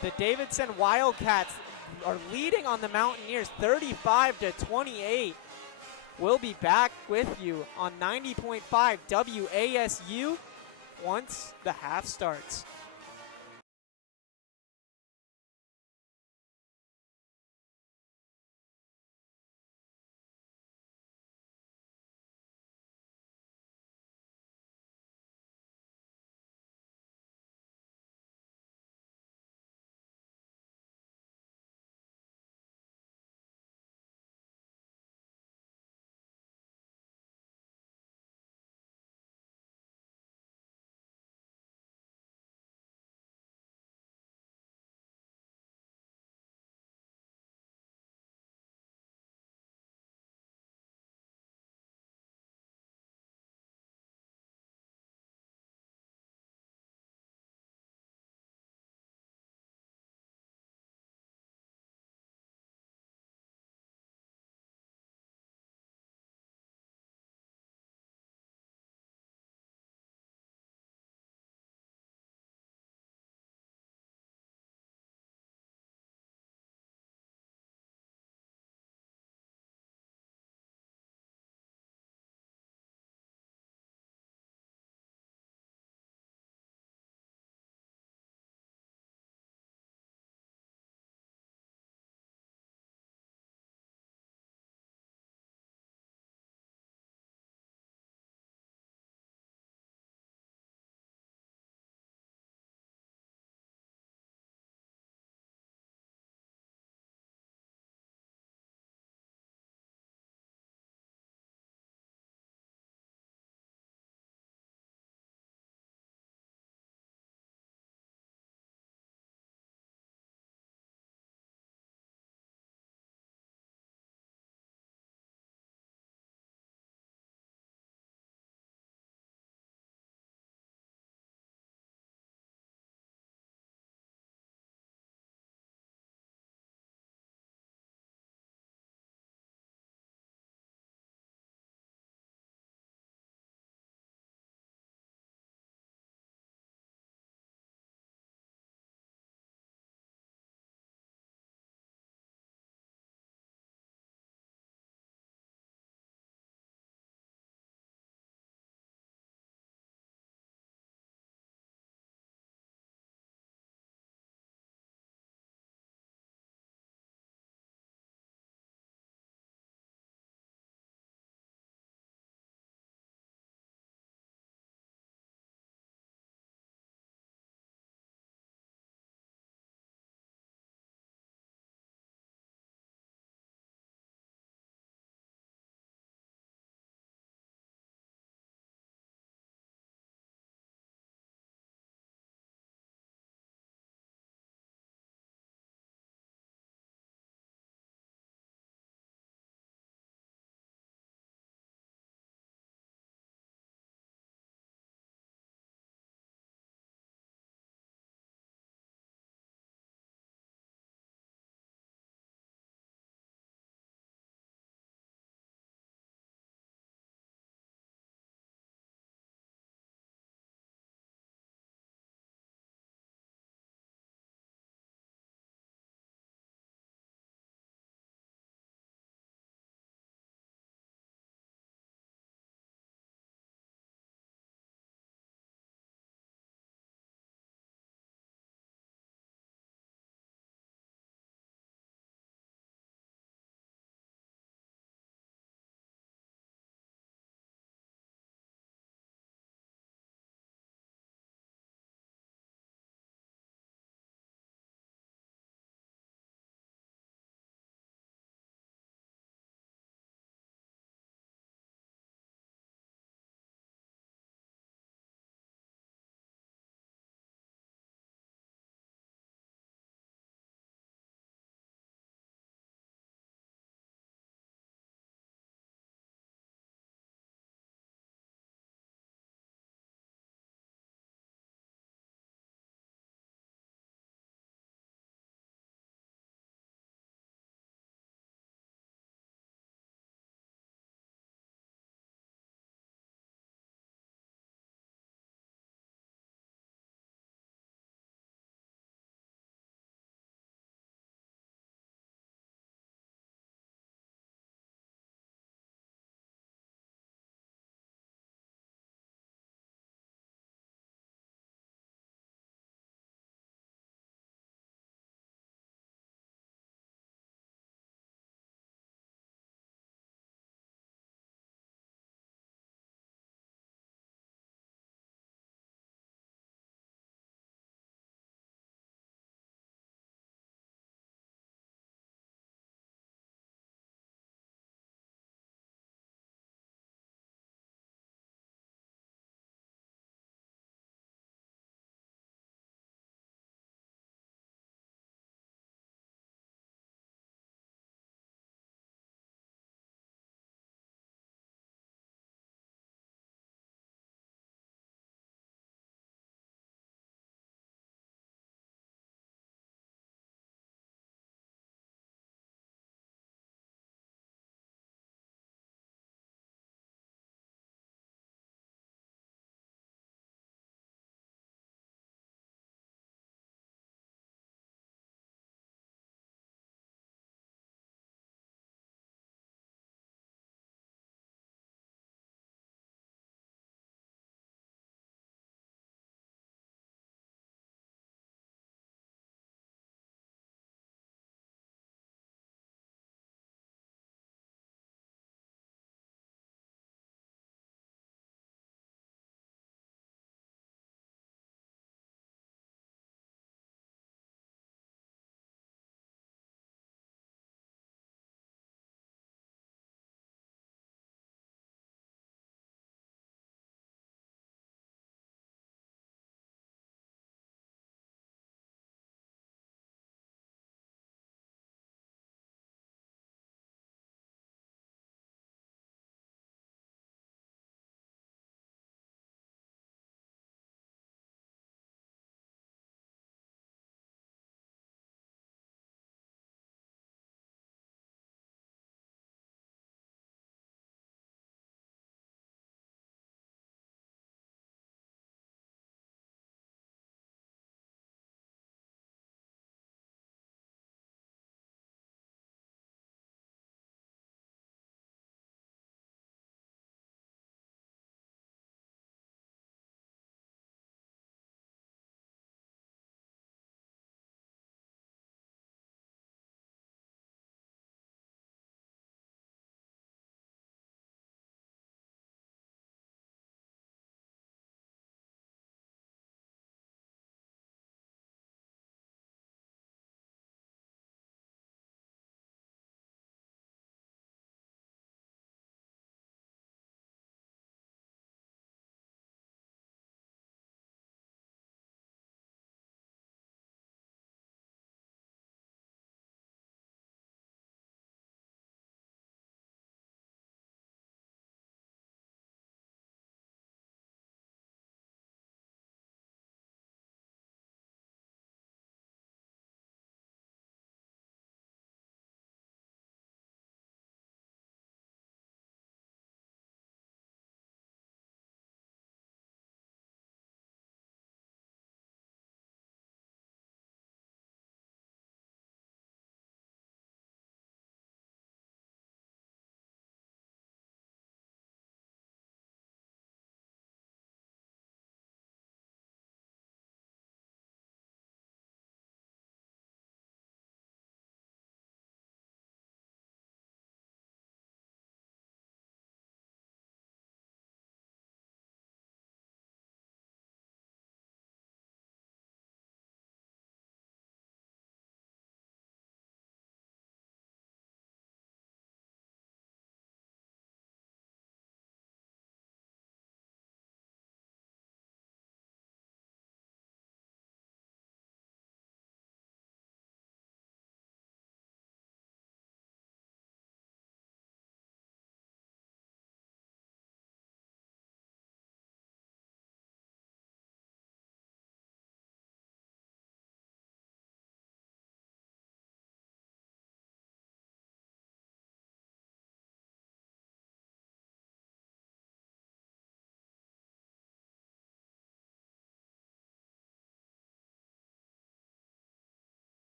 The Davidson Wildcats are leading on the Mountaineers 35-28. We'll be back with you on 90.5 WASU once the half starts.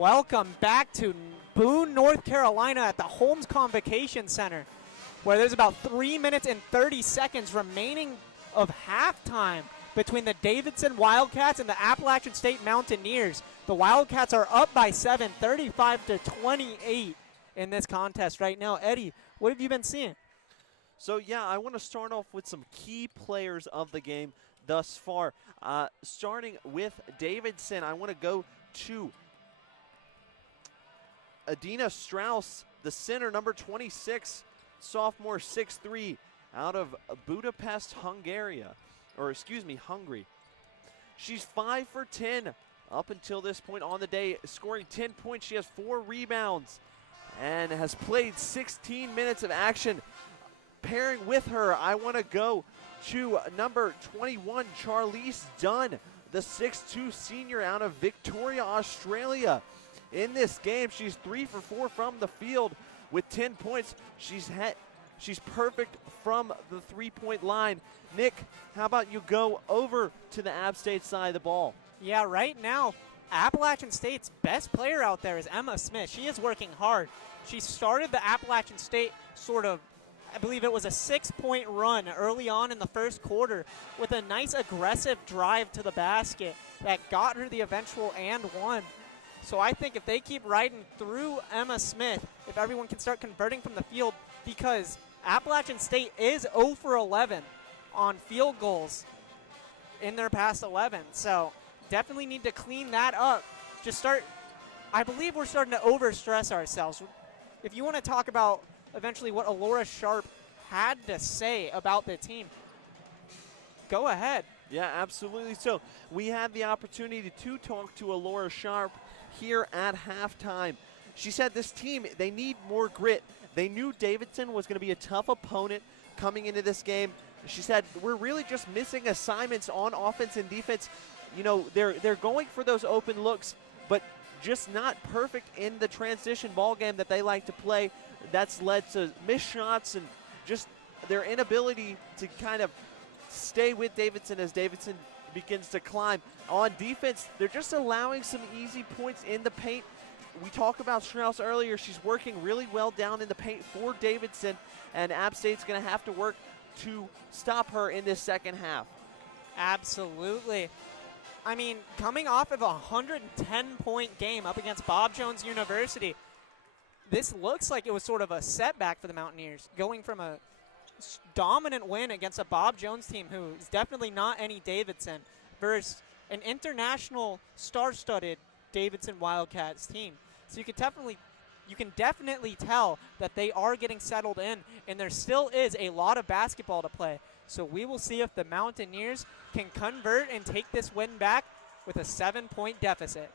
Welcome back to Boone, North Carolina at the Holmes Convocation Center, where there's about 3 minutes and 30 seconds remaining of halftime between the Davidson Wildcats and the Appalachian State Mountaineers. The Wildcats are up by 7, 35-28 in this contest right now. Eddie, what have you been seeing? So, yeah, I want to start off with some key players of the game thus far. Starting with Davidson, I want to go to Adina Strauss, the center, number 26, sophomore, 6'3", out of Budapest, Hungary. She's 5 for 10 up until this point on the day, scoring 10 points. She has 4 rebounds and has played 16 minutes of action. Pairing with her, I want to go to number 21, Charlize Dunn, the 6'2" senior out of Victoria, Australia. In this game, she's 3 for 4 from the field with 10 points. She's perfect from the three-point line. Nick, how about you go over to the App State side of the ball? Yeah, right now, Appalachian State's best player out there is Emma Smith. She is working hard. She started the Appalachian State I believe it was a 6-point run early on in the first quarter with a nice aggressive drive to the basket that got her the eventual and one. So I think if they keep riding through Emma Smith, if everyone can start converting from the field, because Appalachian State is 0 for 11 on field goals in their past 11. So definitely need to clean that up. I believe we're starting to overstress ourselves. If you want to talk about eventually what Alora Sharp had to say about the team, go ahead. Yeah, absolutely. So we had the opportunity to talk to Alora Sharp here at halftime. She said this team, they need more grit. They knew Davidson was going to be a tough opponent coming into this game. She said, we're really just missing assignments on offense and defense. You know, they're going for those open looks, but just not perfect in the transition ball game that they like to play. That's led to missed shots and just their inability to kind of stay with Davidson as Davidson begins to climb. On defense, they're just allowing some easy points in the paint. We talked about Strauss earlier. She's working really well down in the paint for Davidson, and App State's going to have to work to stop her in this second half. Absolutely. I mean, coming off of a 110-point game up against Bob Jones University, this looks like it was sort of a setback for the Mountaineers, going from a dominant win against a Bob Jones team who is definitely not any Davidson versus an international star-studded Davidson Wildcats team. So you can definitely tell that they are getting settled in, and there still is a lot of basketball to play. So we will see if the Mountaineers can convert and take this win back with a 7-point deficit.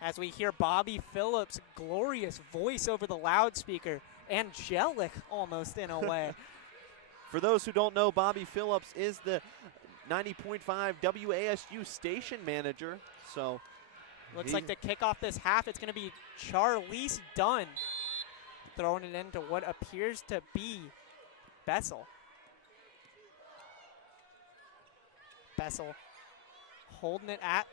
As we hear Bobby Phillips' glorious voice over the loudspeaker, angelic almost in a way. For those who don't know, Bobby Phillips is the 90.5 WASU station manager. So looks like to kick off this half, it's going to be Charlize Dunn throwing it into what appears to be Bessel. Bessel holding it at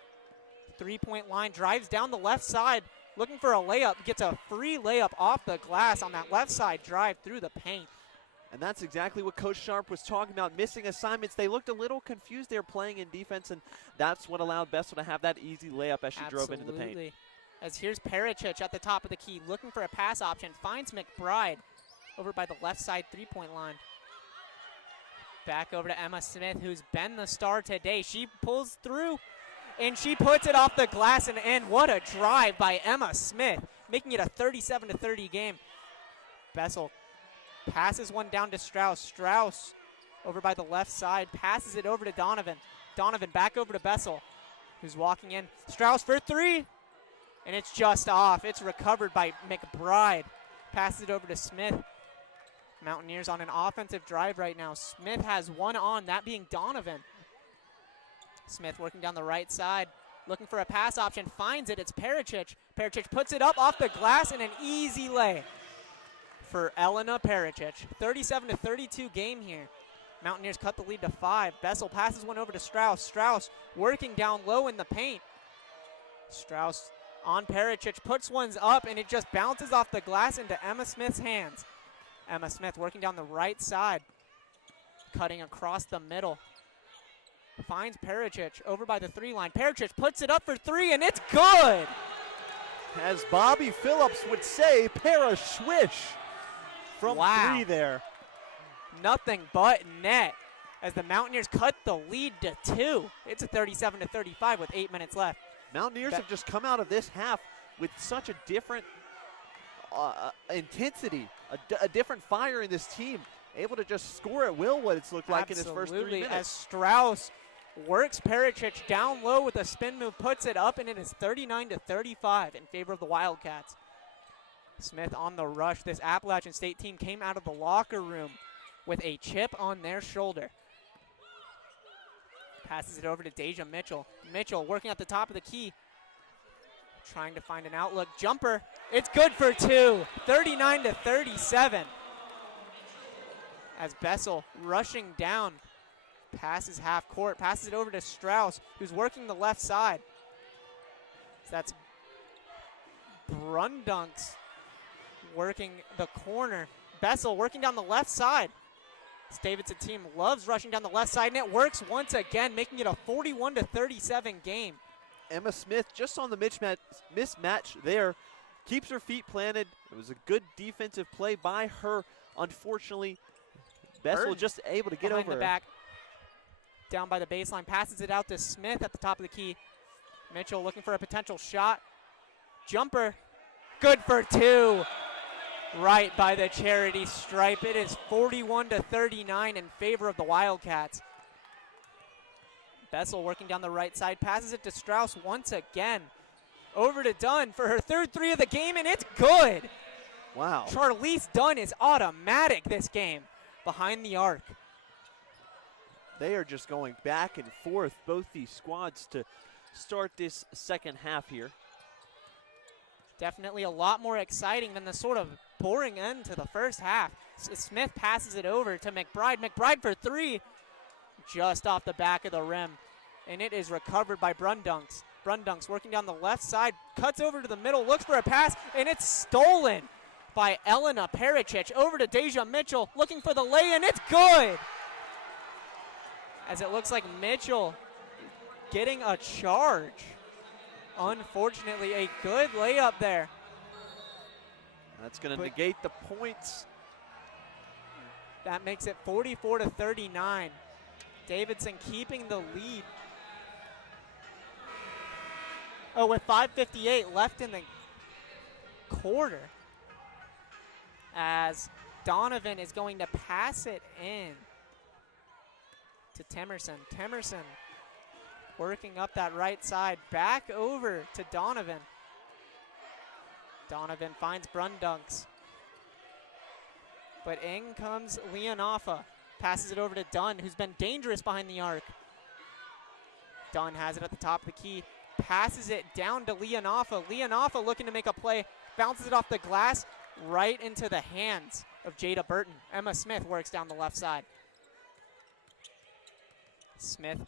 three-point line, drives down the left side, looking for a layup, gets a free layup off the glass on that left side drive through the paint. And that's exactly what Coach Sharp was talking about, missing assignments. They looked a little confused there playing in defense, and that's what allowed Bessel to have that easy layup as she drove into the paint. As here's Pericic at the top of the key, looking for a pass option, finds McBride over by the left side three-point line. Back over to Emma Smith, who's been the star today. She pulls through, and she puts it off the glass and in. What a drive by Emma Smith, making it a 37-30 game. Bessel passes one down to Strauss. Strauss over by the left side, passes it over to Donovan. Donovan back over to Bessel, who's walking in. Strauss for three, and it's just off. It's recovered by McBride. Passes it over to Smith. Mountaineers on an offensive drive right now. Smith has one on, that being Donovan. Smith working down the right side, looking for a pass option, finds it, it's Pericic. Pericic puts it up off the glass and an easy lay for Elena Pericic. 37-32 game here. Mountaineers cut the lead to 5. Bessel passes one over to Strauss. Strauss working down low in the paint. Strauss on Pericic, puts ones up, and it just bounces off the glass into Emma Smith's hands. Emma Smith working down the right side, cutting across the middle. Finds Pericic over by the 3-line. Pericic puts it up for 3, and it's good! As Bobby Phillips would say, para-swish from 3 there. Nothing but net as the Mountaineers cut the lead to 2. It's a 37-35 with 8 minutes left. Mountaineers have just come out of this half with such a different intensity, a different fire in this team, able to just score at will what it's looked like in his first 3 minutes. As Strauss works Pericic down low with a spin move, puts it up, and it is 39-35 in favor of the Wildcats. Smith on the rush. This Appalachian State team came out of the locker room with a chip on their shoulder. Passes it over to Deja Mitchell. Mitchell working at the top of the key, trying to find an outlook. Jumper, it's good for 2, 39-37. As Bessel rushing down, passes half court, passes it over to Strauss, who's working the left side. So that's Brundunks working the corner. Bessel working down the left side. This Davidson team loves rushing down the left side, and it works once again, making it a 41-37 game. Emma Smith just on the mismatch there, keeps her feet planted. It was a good defensive play by her. Unfortunately, Bessel just able to get over the back, down by the baseline, passes it out to Smith at the top of the key. Mitchell looking for a potential shot. Jumper, good for 2. Right by the charity stripe. It is 41-39 in favor of the Wildcats. Bessel working down the right side, passes it to Strauss once again. Over to Dunn for her 3rd 3 of the game, and it's good. Wow. Charlize Dunn is automatic this game behind the arc. They are just going back and forth, both these squads, to start this second half here. Definitely a lot more exciting than the sort of boring end to the first half. Smith passes it over to McBride. McBride for 3, just off the back of the rim. And it is recovered by Brundunks. Brundunks working down the left side, cuts over to the middle, looks for a pass, and it's stolen by Elena Pericic. Over to Deja Mitchell, looking for the lay, and it's good! As it looks like Mitchell getting a charge. Unfortunately, a good layup there. That's going to negate the points. That makes it 44-39. Davidson keeping the lead. Oh, with 5:58 left in the quarter, as Donovan is going to pass it in to Temerson. Temerson working up that right side, back over to Donovan. Donovan finds Brundunks. But in comes Leonafa. Passes it over to Dunn, who's been dangerous behind the arc. Dunn has it at the top of the key. Passes it down to Leonafa. Leonafa looking to make a play. Bounces it off the glass right into the hands of Jada Burton. Emma Smith works down the left side. Smith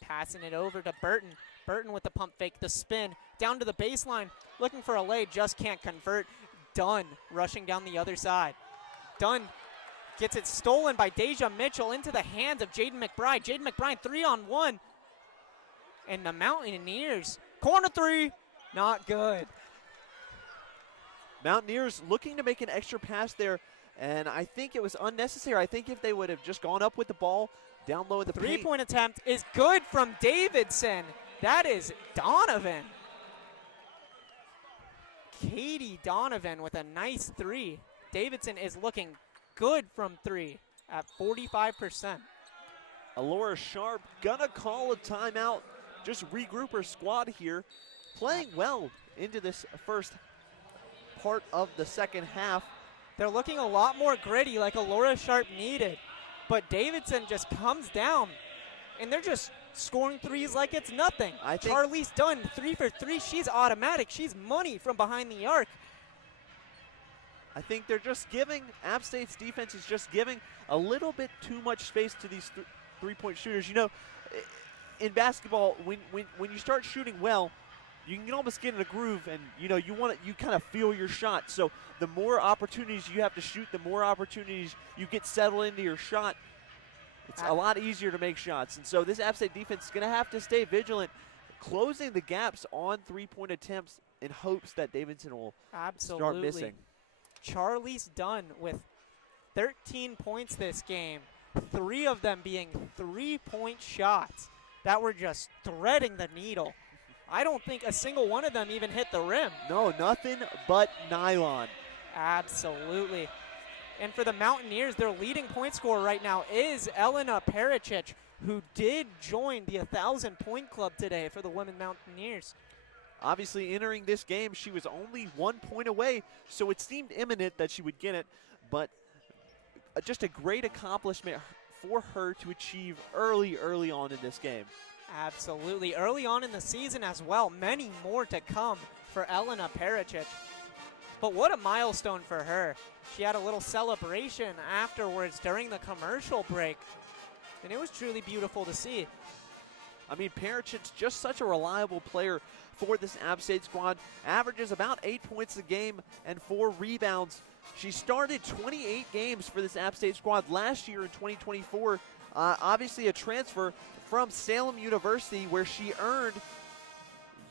passing it over to Burton. Burton with the pump fake, the spin, down to the baseline, looking for a lay, just can't convert. Dunn rushing down the other side. Dunn gets it stolen by Deja Mitchell into the hands of Jaden McBride. Jaden McBride 3-on-1. And the Mountaineers, corner 3, not good. Mountaineers looking to make an extra pass there, and I think it was unnecessary. I think if they would have just gone up with the ball, down low in the paint. Three-point attempt is good from Davidson. That is Donovan. Katie Donovan with a nice 3. Davidson is looking good from 3 at 45%. Alora Sharp gonna call a timeout, just regroup her squad here. Playing well into this first part of the second half. They're looking a lot more gritty like Alora Sharp needed. But Davidson just comes down, and they're just scoring threes like it's nothing. Charlize Dunn, 3 for 3. She's automatic. She's money from behind the arc. I think they're just giving, App State's defense is just giving a little bit too much space to these three-point shooters. You know, in basketball, when you start shooting well, you can almost get in a groove, and you know you kind of feel your shot. So the more opportunities you have to shoot, the more opportunities you get settled into your shot. It's a lot easier to make shots, and so this App State defense is going to have to stay vigilant, closing the gaps on three-point attempts in hopes that Davidson will start missing. Charlize Dunn with 13 points this game, 3 of them being three-point shots that were just threading the needle. I don't think a single one of them even hit the rim. No, nothing but nylon. Absolutely. And for the Mountaineers, their leading point scorer right now is Elena Pericic, who did join the 1,000-point club today for the Women Mountaineers. Obviously, entering this game, she was only 1 point away, so it seemed imminent that she would get it, but just a great accomplishment for her to achieve early on in this game. Absolutely. Early on in the season as well. Many more to come for Elena Pericic. But what a milestone for her. She had a little celebration afterwards during the commercial break, and it was truly beautiful to see. I mean, Pericic's just such a reliable player for this App State squad. Averages about 8 points a game and 4 rebounds. She started 28 games for this App State squad last year in 2024. Obviously a transfer from Salem University, where she earned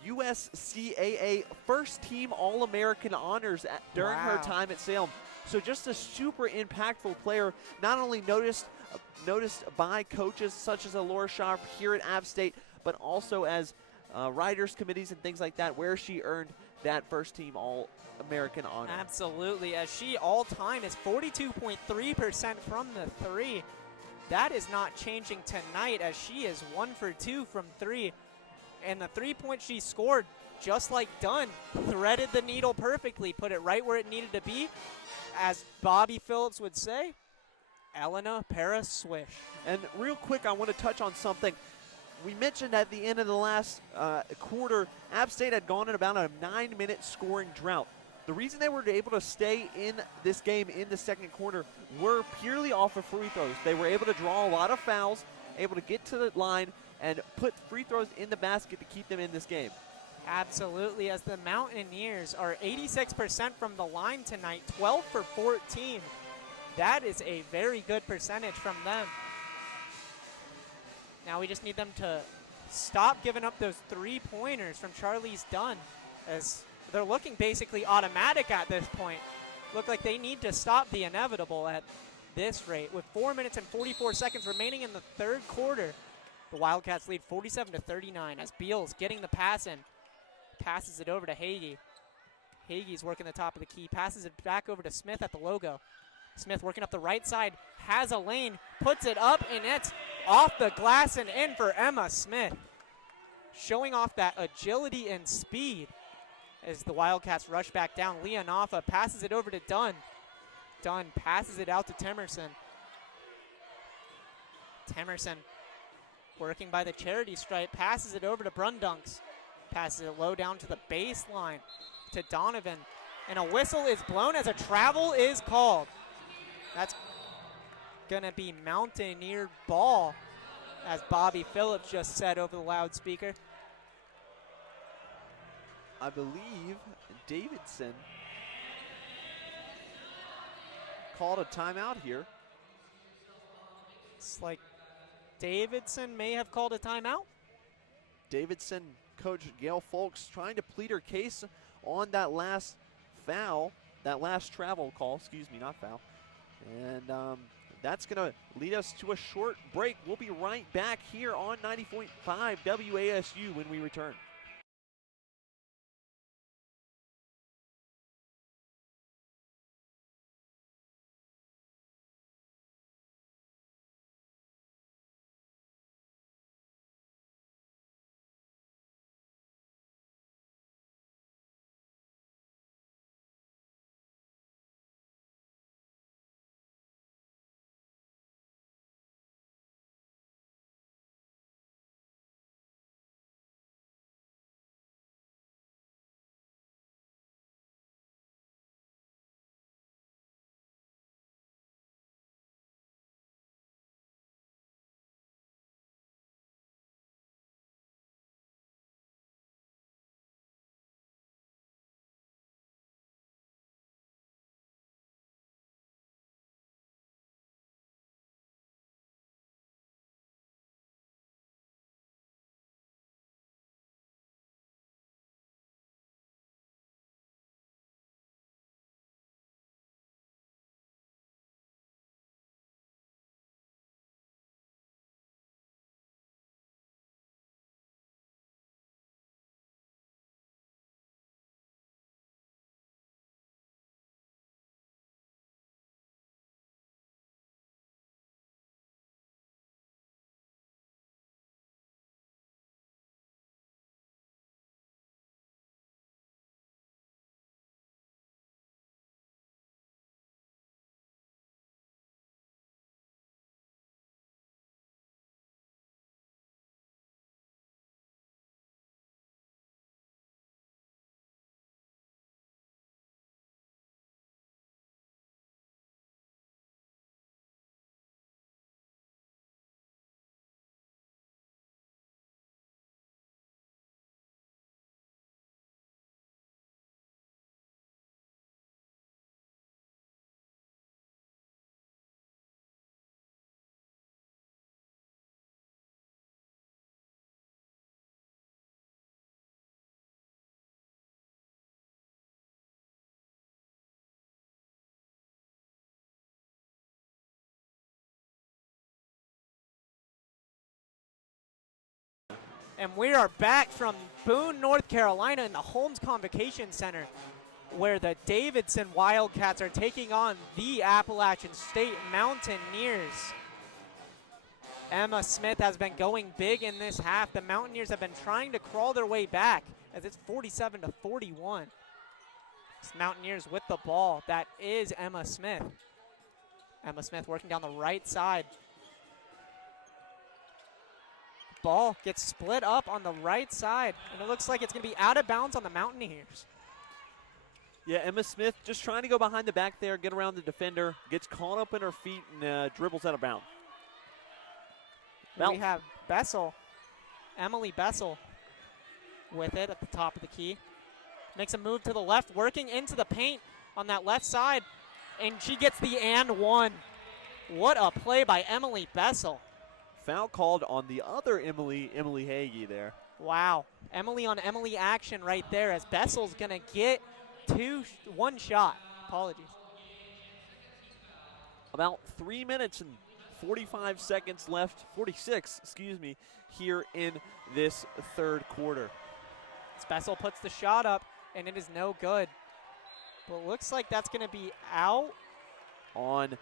USCAA first team All-American honors during her time at Salem. So just a super impactful player, not only noticed by coaches such as Alora Sharp here at App State, but also as writers committees and things like that, where she earned that first team All-American honor. Absolutely, as she all-time is 42.3% from the three. That is not changing tonight, as she is 1 for 2 from 3. And the 3-point she scored, just like Dunn, threaded the needle perfectly, put it right where it needed to be. As Bobby Phillips would say, Elena Para swish. And real quick, I want to touch on something. We mentioned at the end of the last quarter, App State had gone in about a 9-minute scoring drought. The reason they were able to stay in this game in the second quarter were purely off of free throws. They were able to draw a lot of fouls, able to get to the line, and put free throws in the basket to keep them in this game. Absolutely, as the Mountaineers are 86% from the line tonight, 12 for 14. That is a very good percentage from them. Now we just need them to stop giving up those three-pointers from Charlize Dunn, as they're looking basically automatic at this point. Look like they need to stop the inevitable at this rate. With 4 minutes and 44 seconds remaining in the third quarter, the Wildcats lead 47-39 as Beals getting the pass in. Passes it over to Hagee. Hagee's working the top of the key. Passes it back over to Smith at the logo. Smith working up the right side. Has a lane. Puts it up, and it's off the glass and in for Emma Smith. Showing off that agility and speed as the Wildcats rush back down. Leonofa passes it over to Dunn. Dunn passes it out to Temerson. Temerson working by the charity stripe. Passes it over to Brundunks. Passes it low down to the baseline to Donovan. And a whistle is blown as a travel is called. That's going to be Mountaineer ball, as Bobby Phillips just said over the loudspeaker. I believe Davidson called a timeout here. It's like Davidson may have called a timeout. Davidson coach Gail Folks trying to plead her case on that last foul, that last travel call, excuse me, not foul. And that's going to lead us to a short break. We'll be right back here on 90.5 WASU when we return. And we are back from Boone, North Carolina in the Holmes Convocation Center, where the Davidson Wildcats are taking on the Appalachian State Mountaineers. Emma Smith has been going big in this half. The Mountaineers have been trying to crawl their way back as it's 47-41. It's Mountaineers with the ball. That is Emma Smith. Emma Smith working down the right side. Ball gets split up on the right side, and it looks like it's going to be out of bounds on the Mountaineers. Yeah, Emma Smith just trying to go behind the back there, get around the defender, gets caught up in her feet, and dribbles out of bounds. We have Bessel, Emily Bessel, with it at the top of the key. Makes a move to the left, working into the paint on that left side, and she gets the and one. What a play by Emily Bessel. Foul called on the other Emily Hagee there. Wow, Emily on Emily action right there as Bessel's gonna get one shot. Apologies. About 3 minutes and 45 seconds left, 46, excuse me, here in this third quarter. Bessel puts the shot up, and it is no good. But it looks like that's gonna be out. On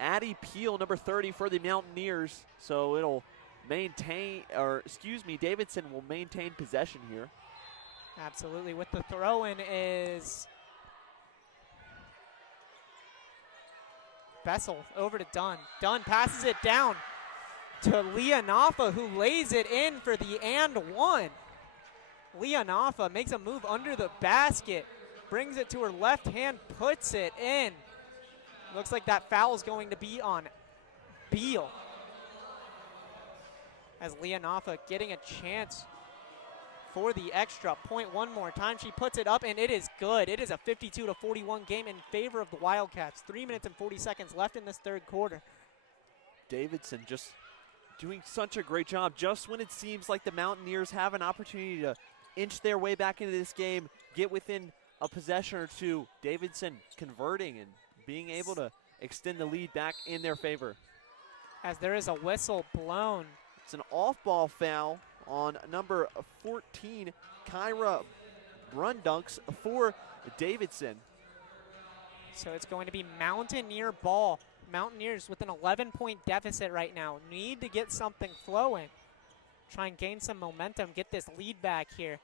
Addie Peel, number 30 for the Mountaineers. So it'll maintain, or excuse me, Davidson will maintain possession here. Absolutely. With the throw-in is Bessel over to Dunn. Dunn passes it down to Leonafa, who lays it in for the and one. Leonafa makes a move under the basket, brings it to her left hand, puts it in. Looks like that foul is going to be on Beal. As Leonafa getting a chance for the extra point one more time. She puts it up, and it is good. It is a 52-41 game in favor of the Wildcats. 3 minutes and 40 seconds left in this third quarter. Davidson just doing such a great job. Just when it seems like the Mountaineers have an opportunity to inch their way back into this game, get within a possession or two, Davidson converting and being able to extend the lead back in their favor. As there is a whistle blown. It's an off-ball foul on number 14, Kyra Brundunks for Davidson. So it's going to be Mountaineer ball. Mountaineers with an 11-point deficit right now. Need to get something flowing. Try and gain some momentum, get this lead back here.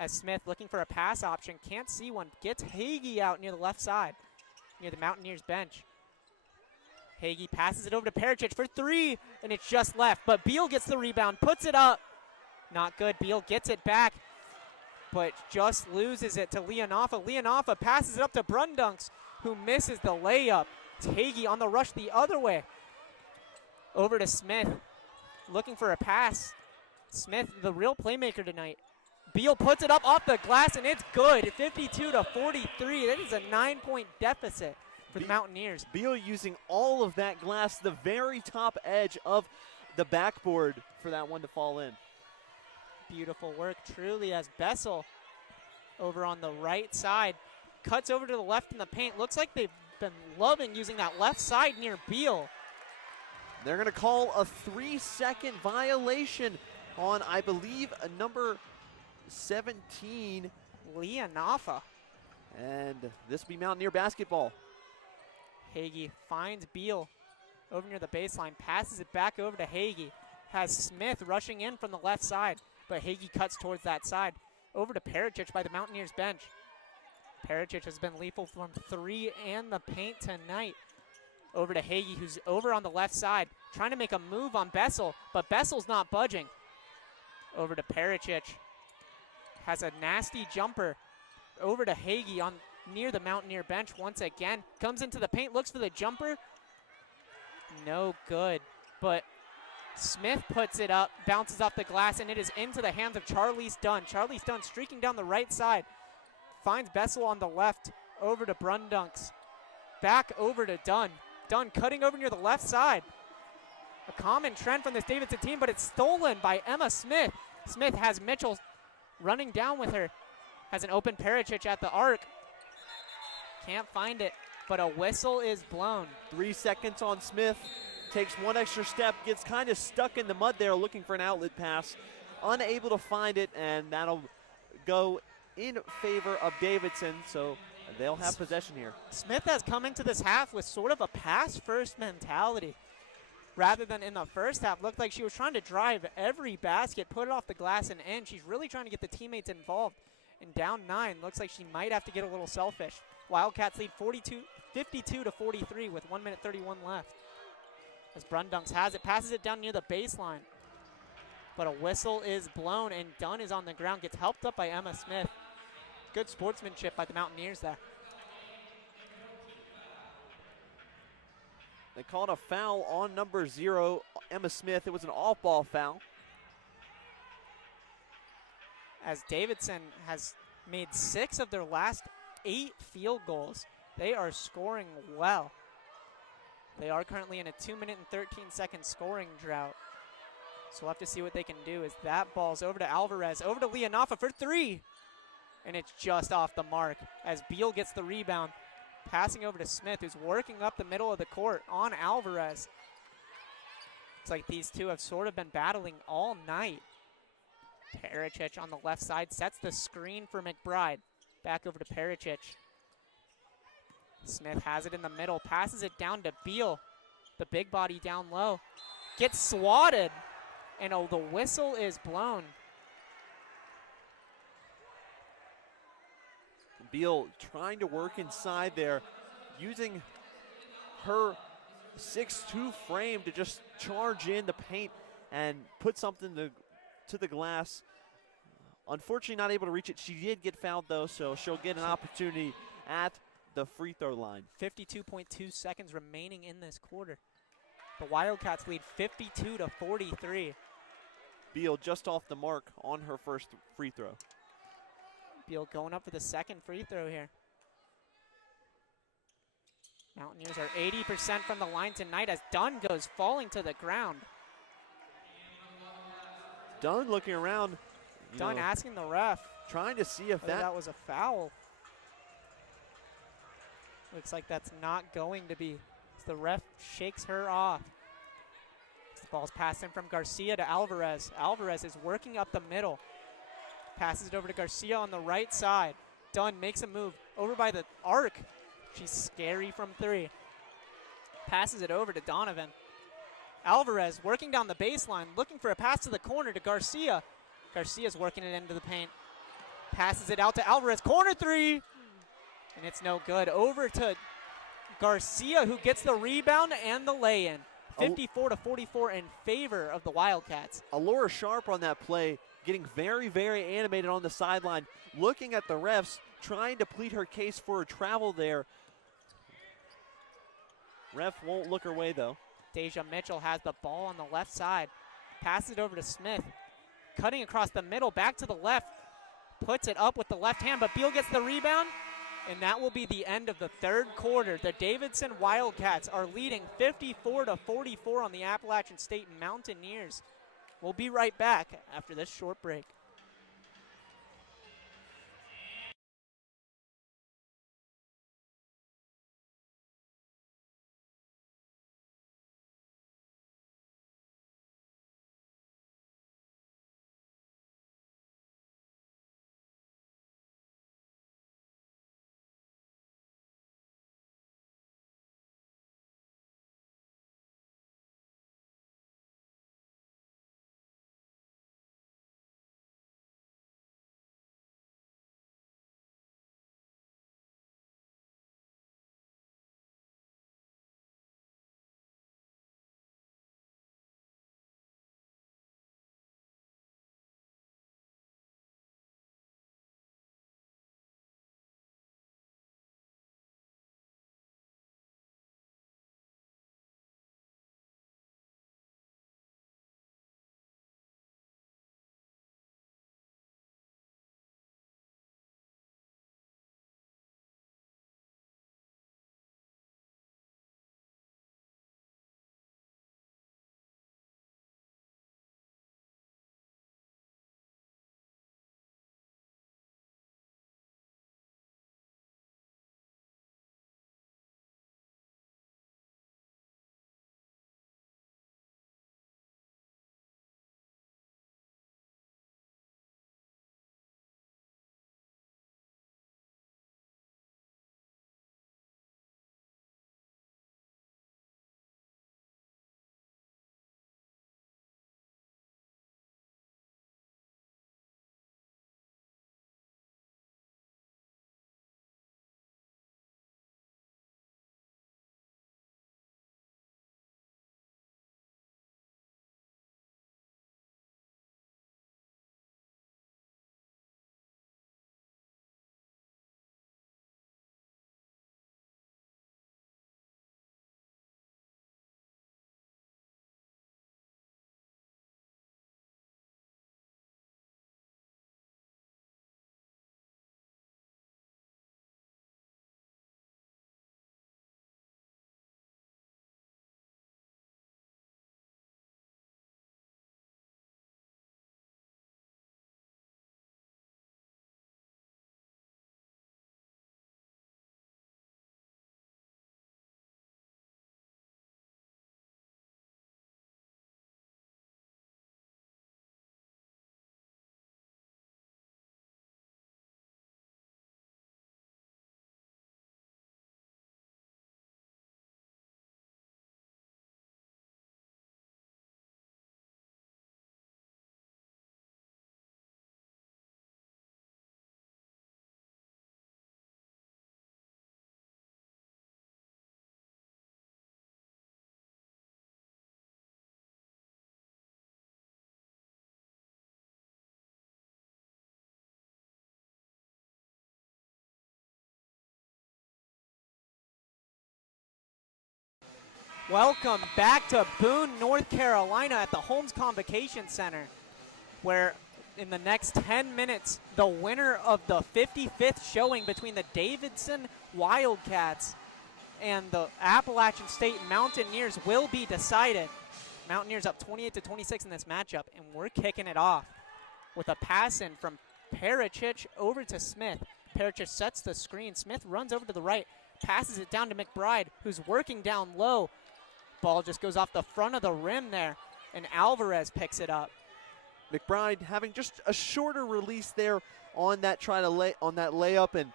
As Smith looking for a pass option, can't see one. Gets Hagee out near the left side, near the Mountaineers bench. Hagee passes it over to Pericic for three, and it's just left. But Beal gets the rebound, puts it up. Not good. Beal gets it back, but just loses it to Leonafa. Leonafa passes it up to Brundunks, who misses the layup. It's Hagee on the rush the other way. Over to Smith, looking for a pass. Smith, the real playmaker tonight. Beal puts it up off the glass, and it's good. 52-43. That is a 9-point deficit for the Mountaineers. Beal using all of that glass, the very top edge of the backboard for that one to fall in. Beautiful work, truly, as Bessel over on the right side cuts over to the left in the paint. Looks like they've been loving using that left side near Beal. They're going to call a 3-second violation on, I believe, a number 17. Leonafa. And this will be Mountaineer basketball. Hagee finds Beal over near the baseline, passes it back over to Hagee. Has Smith rushing in from the left side, but Hagee cuts towards that side. Over to Pericic by the Mountaineers bench. Pericic has been lethal from three and the paint tonight. Over to Hagee, who's over on the left side, trying to make a move on Bessel, but Bessel's not budging. Over to Pericic. Has a nasty jumper. Over to Hagee on near the Mountaineer bench once again. Comes into the paint, looks for the jumper. No good, but Smith puts it up, bounces off the glass, and it is into the hands of Charlize Dunn. Charlize Dunn streaking down the right side. Finds Bessel on the left, over to Brundunks. Back over to Dunn. Dunn cutting over near the left side. A common trend from this Davidson team, but it's stolen by Emma Smith. Smith has Mitchell running down with her. Has an open Pericic at the arc. Can't find it, but a whistle is blown. 3 seconds on Smith. Takes one extra step, gets kind of stuck in the mud there looking for an outlet pass. unable to find it, and that'll go in favor of Davidson, so they'll have possession here. Smith has come into this half with sort of a pass-first mentality. Rather than in the first half, looked like she was trying to drive every basket, put it off the glass and in. She's really trying to get the teammates involved. And down 9, looks like she might have to get a little selfish. Wildcats lead 52 to 43 with 1 minute 31 left. As Brundunks has it, passes it down near the baseline. But a whistle is blown, and Dunn is on the ground, gets helped up by Emma Smith. Good sportsmanship by the Mountaineers there. They called a foul on number 0, Emma Smith. It was an off-ball foul. As Davidson has made 6 of their last 8 field goals. They are scoring well. They are currently in a 2 minute and 13 second scoring drought. So we'll have to see what they can do as that ball's over to Alvarez, over to Leonafa for 3. And it's just off the mark as Beal gets the rebound. Passing over to Smith, who's working up the middle of the court on Alvarez. It's like these two have sort of been battling all night. Pericic on the left side sets the screen for McBride. Back over to Pericic. Smith has it in the middle, passes it down to Beal. The big body down low. Gets swatted, and oh, the whistle is blown. Beal trying to work inside there, using her 6'2" frame to just charge in the paint and put something to the glass. Unfortunately not able to reach it. She did get fouled though, so she'll get an opportunity at the free throw line. 52.2 seconds remaining in this quarter. The Wildcats lead 52 to 43. Beal just off the mark on her first free throw. Beal going up for the second free throw here. Mountaineers are 80% from the line tonight as Dunn goes falling to the ground. Dunn looking around. Dunn asking the ref. Trying to see if that was a foul. Looks like that's not going to be. As the ref shakes her off. The ball's passed in from Garcia to Alvarez. Alvarez is working up the middle. Passes it over to Garcia on the right side. Dunn makes a move over by the arc. She's scary from 3. Passes it over to Donovan. Alvarez working down the baseline, looking for a pass to the corner to Garcia. Garcia's working it into the paint. Passes it out to Alvarez. Corner 3. And it's no good. Over to Garcia, who gets the rebound and the lay-in. 54 to 44 in favor of the Wildcats. Alora Sharp on that play, getting very, very animated on the sideline, looking at the refs, trying to plead her case for a travel there. Ref won't look her way, though. Deja Mitchell has the ball on the left side. Passes it over to Smith. Cutting across the middle, back to the left. Puts it up with the left hand, but Beal gets the rebound. And that will be the end of the third quarter. The Davidson Wildcats are leading 54 to 44 on the Appalachian State Mountaineers. We'll be right back after this short break. Welcome back to Boone, North Carolina at the Holmes Convocation Center, where in the next 10 minutes, the winner of the 55th showing between the Davidson Wildcats and the Appalachian State Mountaineers will be decided. Mountaineers up 28-26 in this matchup, and we're kicking it off with a pass in from Pericic over to Smith. Pericic sets the screen. Smith runs over to the right, passes it down to McBride, who's working down low. Ball just goes off the front of the rim there, and Alvarez picks it up. McBride having just a shorter release there on that layup, and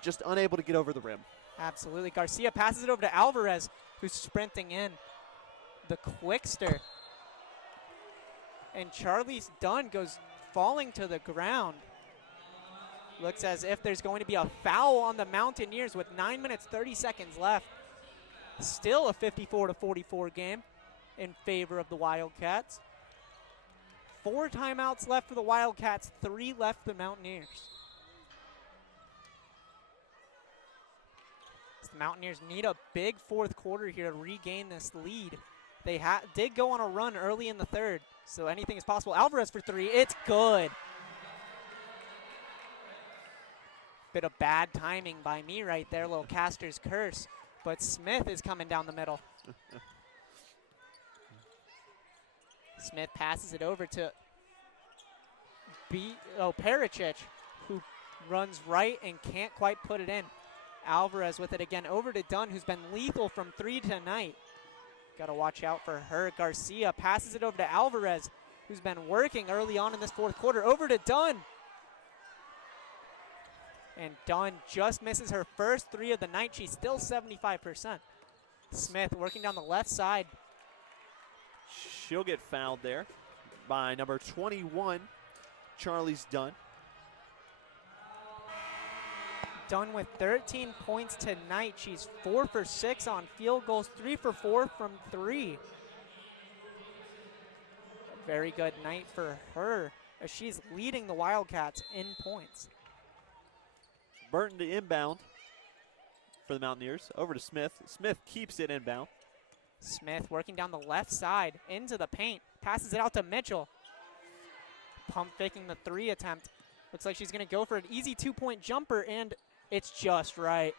just unable to get over the rim. Absolutely. Garcia passes it over to Alvarez, who's sprinting in. The quickster. And Charlize Dunn goes falling to the ground. Looks as if there's going to be a foul on the Mountaineers with 9 minutes, 30 seconds left. Still a 54-44 game in favor of the Wildcats. 4 timeouts left for the Wildcats, 3 left for the Mountaineers. The Mountaineers need a big fourth quarter here to regain this lead. They did go on a run early in the third, so anything is possible. Alvarez for 3, it's good. Bit of bad timing by me right there, little caster's curse. But Smith is coming down the middle. Smith passes it over to Pericic, who runs right and can't quite put it in. Alvarez with it again over to Dunn, who's been lethal from 3 tonight. Got to watch out for her. Garcia passes it over to Alvarez, who's been working early on in this fourth quarter. Over to Dunn. And Dunn just misses her first 3 of the night. She's still 75%. Smith working down the left side. She'll get fouled there by number 21, Charlize Dunn. Dunn with 13 points tonight. She's 4 for 6 on field goals, 3 for 4 from 3. Very good night for her as she's leading the Wildcats in points. Burton to inbound for the Mountaineers. Over to Smith. Smith keeps it inbound. Smith working down the left side into the paint. Passes it out to Mitchell. Pump faking the 3 attempt. Looks like she's going to go for an easy 2-point jumper, and it's just right.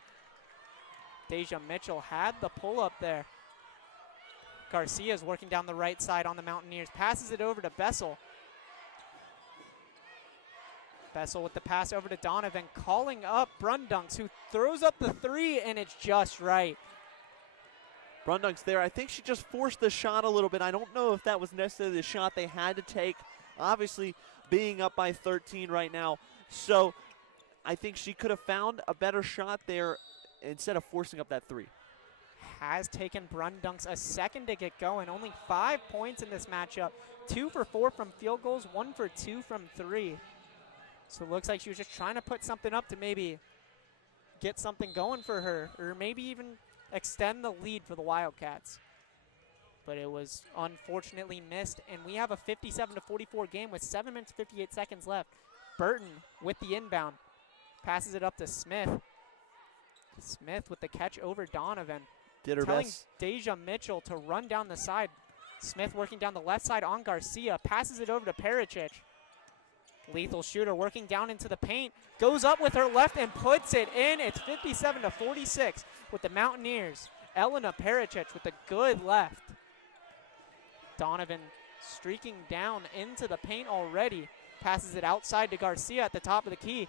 Deja Mitchell had the pull up there. Garcia's working down the right side on the Mountaineers. Passes it over to Bessel. Bessel with the pass over to Donovan, calling up Brundunks, who throws up the 3, and it's just right. Brundunks there. I think she just forced the shot a little bit. I don't know if that was necessarily the shot they had to take. Obviously, being up by 13 right now. So I think she could have found a better shot there instead of forcing up that 3. Has taken Brundunks a second to get going. Only 5 points in this matchup. 2 for 4 from field goals, 1 for 2 from 3. So it looks like she was just trying to put something up to maybe get something going for her, or maybe even extend the lead for the Wildcats. But it was unfortunately missed, and we have a 57-44 game with 7 minutes, 58 seconds left. Burton with the inbound. Passes it up to Smith. Smith with the catch over Donovan. Did her telling best. Deja Mitchell to run down the side. Smith working down the left side on Garcia. Passes it over to Pericic. Lethal shooter working down into the paint. Goes up with her left and puts it in. It's 57-46 with the Mountaineers. Elena Pericic with a good left. Donovan streaking down into the paint already. Passes it outside to Garcia at the top of the key.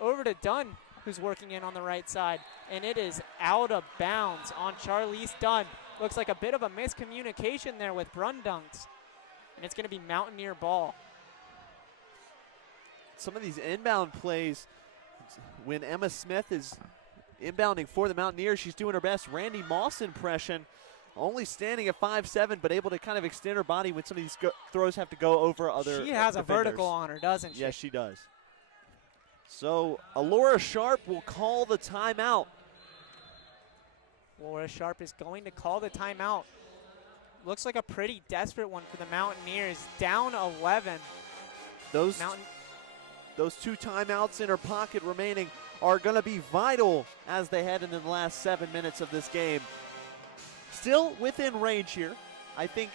Over to Dunn, who's working in on the right side. And it is out of bounds on Charlize Dunn. Looks like a bit of a miscommunication there with Brundunks. And it's going to be Mountaineer ball. Some of these inbound plays, when Emma Smith is inbounding for the Mountaineers, she's doing her best Randy Moss impression. Only standing at 5'7", but able to kind of extend her body when some of these throws have to go over other She has defenders. a vertical on her, doesn't she? Yes, she does. So Alora Sharp will call the timeout. Laura Sharp is going to call the timeout. Looks like a pretty desperate one for the Mountaineers. Down 11. Those 2 timeouts in her pocket remaining are going to be vital as they head into the last 7 minutes of this game. still within range here. I think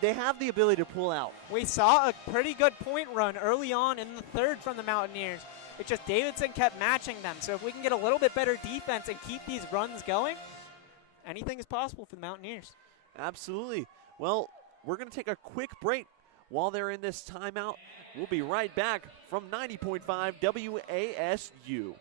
they have the ability to pull out. We saw a pretty good point run early on in the third from the Mountaineers. It's just Davidson kept matching them. So if we can get a little bit better defense and keep these runs going, anything is possible for the Mountaineers. Absolutely. Well, we're going to take a quick break while they're in this timeout. We'll be right back from 90.5 WASU.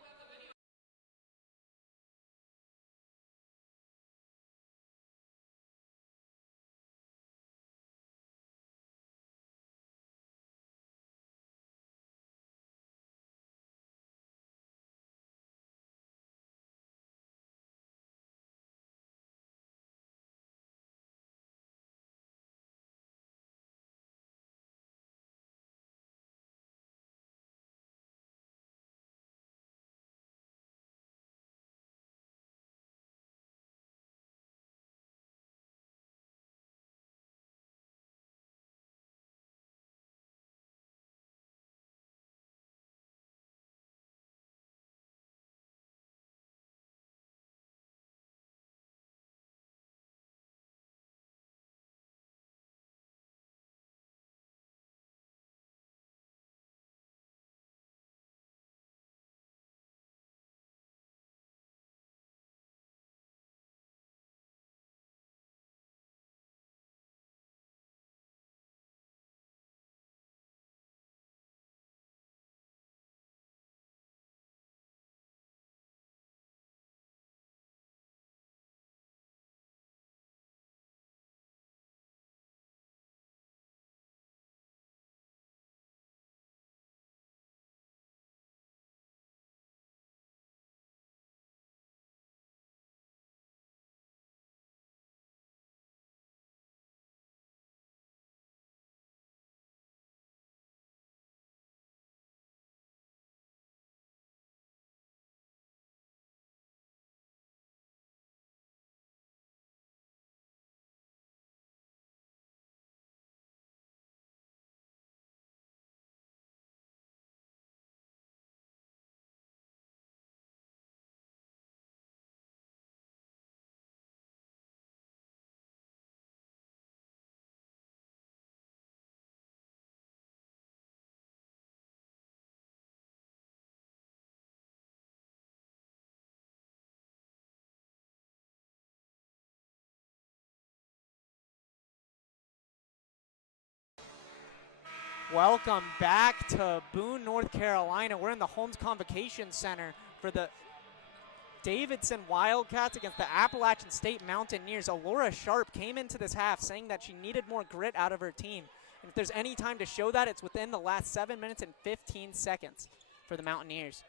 Welcome back to Boone, North Carolina. We're in the Holmes Convocation Center for the Davidson Wildcats against the Appalachian State Mountaineers. Alora Sharp came into this half saying that she needed more grit out of her team. And if there's any time to show that, it's within the last 7 minutes and 15 seconds for the Mountaineers.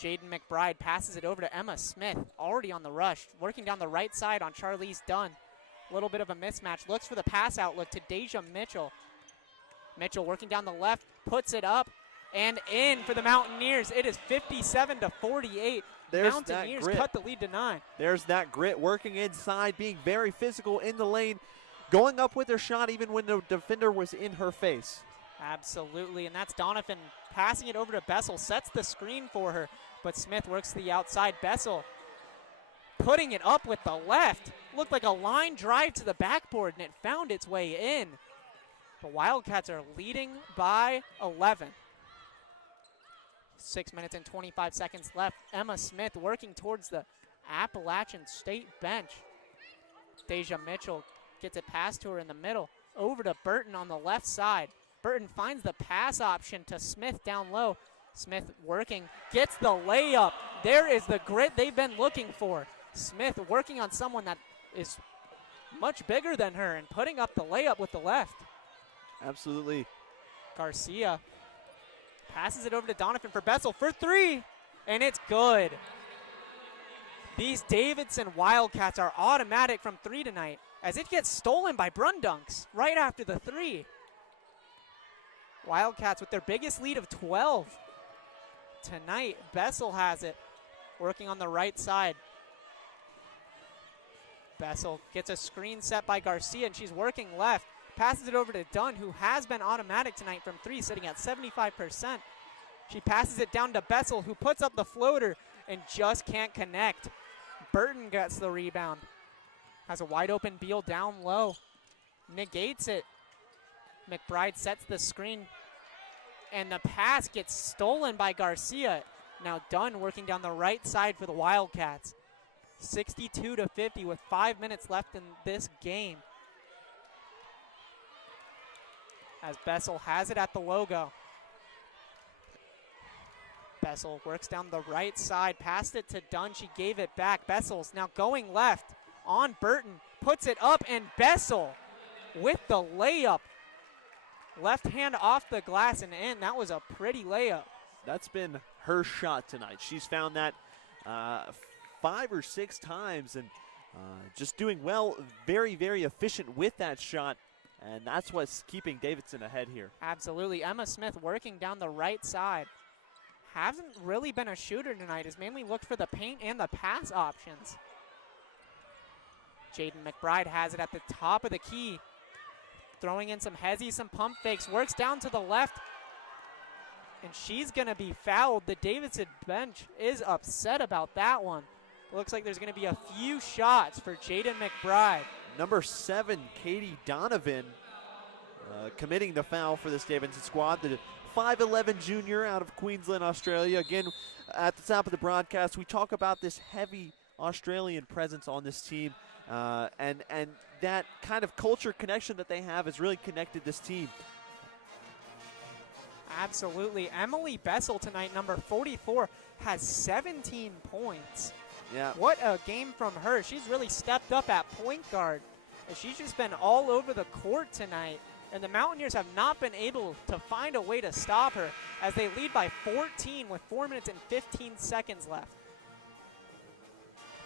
Jaden McBride passes it over to Emma Smith, already on the rush, working down the right side on Charlize Dunn. A little bit of a mismatch. Looks for the pass outlet to Deja Mitchell. Mitchell working down the left, puts it up and in for the Mountaineers. It is 57-48. Mountaineers cut the lead to 9. There's that grit, working inside, being very physical in the lane, going up with her shot even when the defender was in her face. Absolutely, and that's Donovan passing it over to Bessel, sets the screen for her, but Smith works to the outside. Bessel putting it up with the left. Looked like a line drive to the backboard, and it found its way in. The Wildcats are leading by 11. 6 minutes and 25 seconds left. Emma Smith working towards the Appalachian State bench. Deja Mitchell gets it past to her in the middle. Over to Burton on the left side. Burton finds the pass option to Smith down low. Smith working, gets the layup. There is the grit they've been looking for. Smith working on someone that is much bigger than her and putting up the layup with the left. Absolutely. Garcia passes it over to Donovan for Bessel for 3, and it's good. These Davidson Wildcats are automatic from 3 tonight as it gets stolen by Brundunks right after the 3. Wildcats with their biggest lead of 12 tonight. Bessel has it, working on the right side. Bessel gets a screen set by Garcia, and she's working left. Passes it over to Dunn, who has been automatic tonight from 3, sitting at 75%. She passes it down to Bessel, who puts up the floater and just can't connect. Burton gets the rebound. Has a wide open Beal down low. Negates it. McBride sets the screen. And the pass gets stolen by Garcia. Now Dunn working down the right side for the Wildcats. 62-50 with 5 minutes left in this game. As Bessel has it at the logo. Bessel works down the right side, passed it to Dunn, she gave it back. Bessel's now going left on Burton, puts it up, and Bessel with the layup. Left hand off the glass and in. That was a pretty layup. That's been her shot tonight. She's found that 5 or 6 times and just doing well, very, very efficient with that shot. And that's what's keeping Davidson ahead here. Absolutely. Emma Smith working down the right side. Hasn't really been a shooter tonight. Has mainly looked for the paint and the pass options. Jaden McBride has it at the top of the key. Throwing in some hezzy, some pump fakes. Works down to the left. And she's going to be fouled. The Davidson bench is upset about that one. Looks like there's going to be a few shots for Jaden McBride. Number 7, Katie Donovan, committing the foul for this Davidson squad. The 5'11" junior out of Queensland, Australia. Again, at the top of the broadcast, we talk about this heavy Australian presence on this team, and that kind of culture connection that they have has really connected this team. Absolutely. Emily Bessel tonight, number 44, has 17 points. Yeah. What a game from her. She's really stepped up at point guard. And she's just been all over the court tonight. And the Mountaineers have not been able to find a way to stop her as they lead by 14 with 4 minutes and 15 seconds left.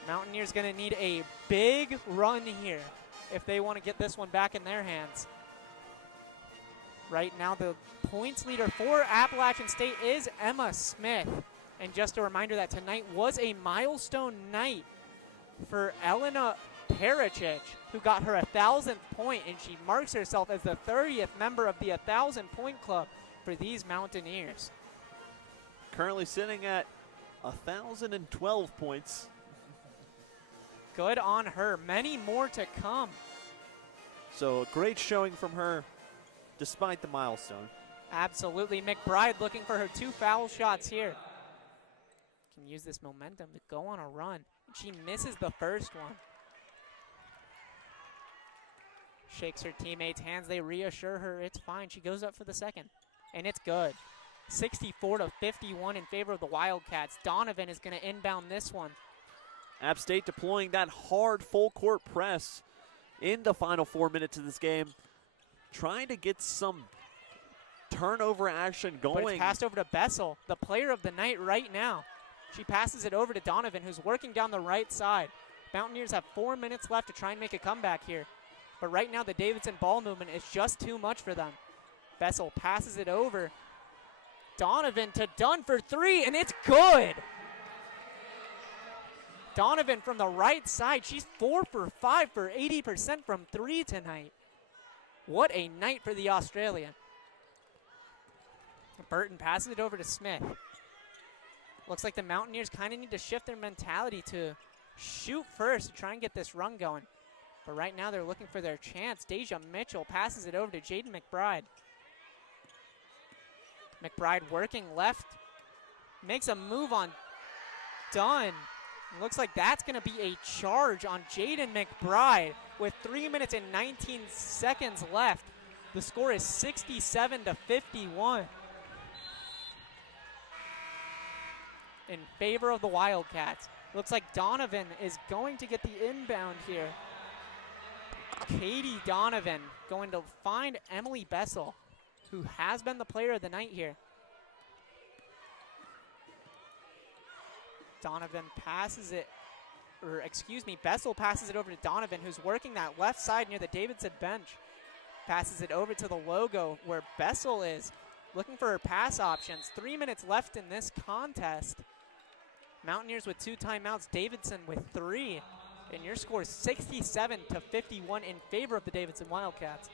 Mountaineers going to need a big run here if they want to get this one back in their hands. Right now, the points leader for Appalachian State is Emma Smith. And just a reminder that tonight was a milestone night for Elena Pericic, who got her 1,000th point, and she marks herself as the 30th member of the 1,000-point club for these Mountaineers. Currently sitting at 1,012 points. Good on her. Many more to come. So a great showing from her despite the milestone. Absolutely. McBride looking for her 2 foul shots here. Can use this momentum to go on a run. She misses the first one. Shakes her teammates' hands. They reassure her it's fine. She goes up for the second, and it's good. 64-51 in favor of the Wildcats. Donovan is going to inbound this one. App State deploying that hard full court press in the final 4 minutes of this game. Trying to get some turnover action going. But it's passed over to Bessel, the player of the night right now. She passes it over to Donovan, who's working down the right side. Mountaineers have 4 minutes left to try and make a comeback here. But right now, the Davidson ball movement is just too much for them. Bessel passes it over. Donovan to Dunn for 3, and it's good. Donovan from the right side. She's 4 for 5 for 80% from 3 tonight. What a night for the Australian. Burton passes it over to Smith. Looks like the Mountaineers kind of need to shift their mentality to shoot first to try and get this run going. But right now they're looking for their chance. Deja Mitchell passes it over to Jaden McBride. McBride working left. Makes a move on Dunn. Looks like that's going to be a charge on Jaden McBride with 3 minutes and 19 seconds left. The score is 67-51 in favor of the Wildcats. Looks like Donovan is going to get the inbound here. Katie Donovan going to find Emily Bessel, who has been the player of the night here. Donovan passes it, or excuse me, Bessel passes it over to Donovan, who's working that left side near the Davidson bench. Passes it over to the logo where Bessel is looking for her pass options. 3 minutes left in this contest. Mountaineers with 2 timeouts, Davidson with 3. And your score is 67-51 in favor of the Davidson Wildcats.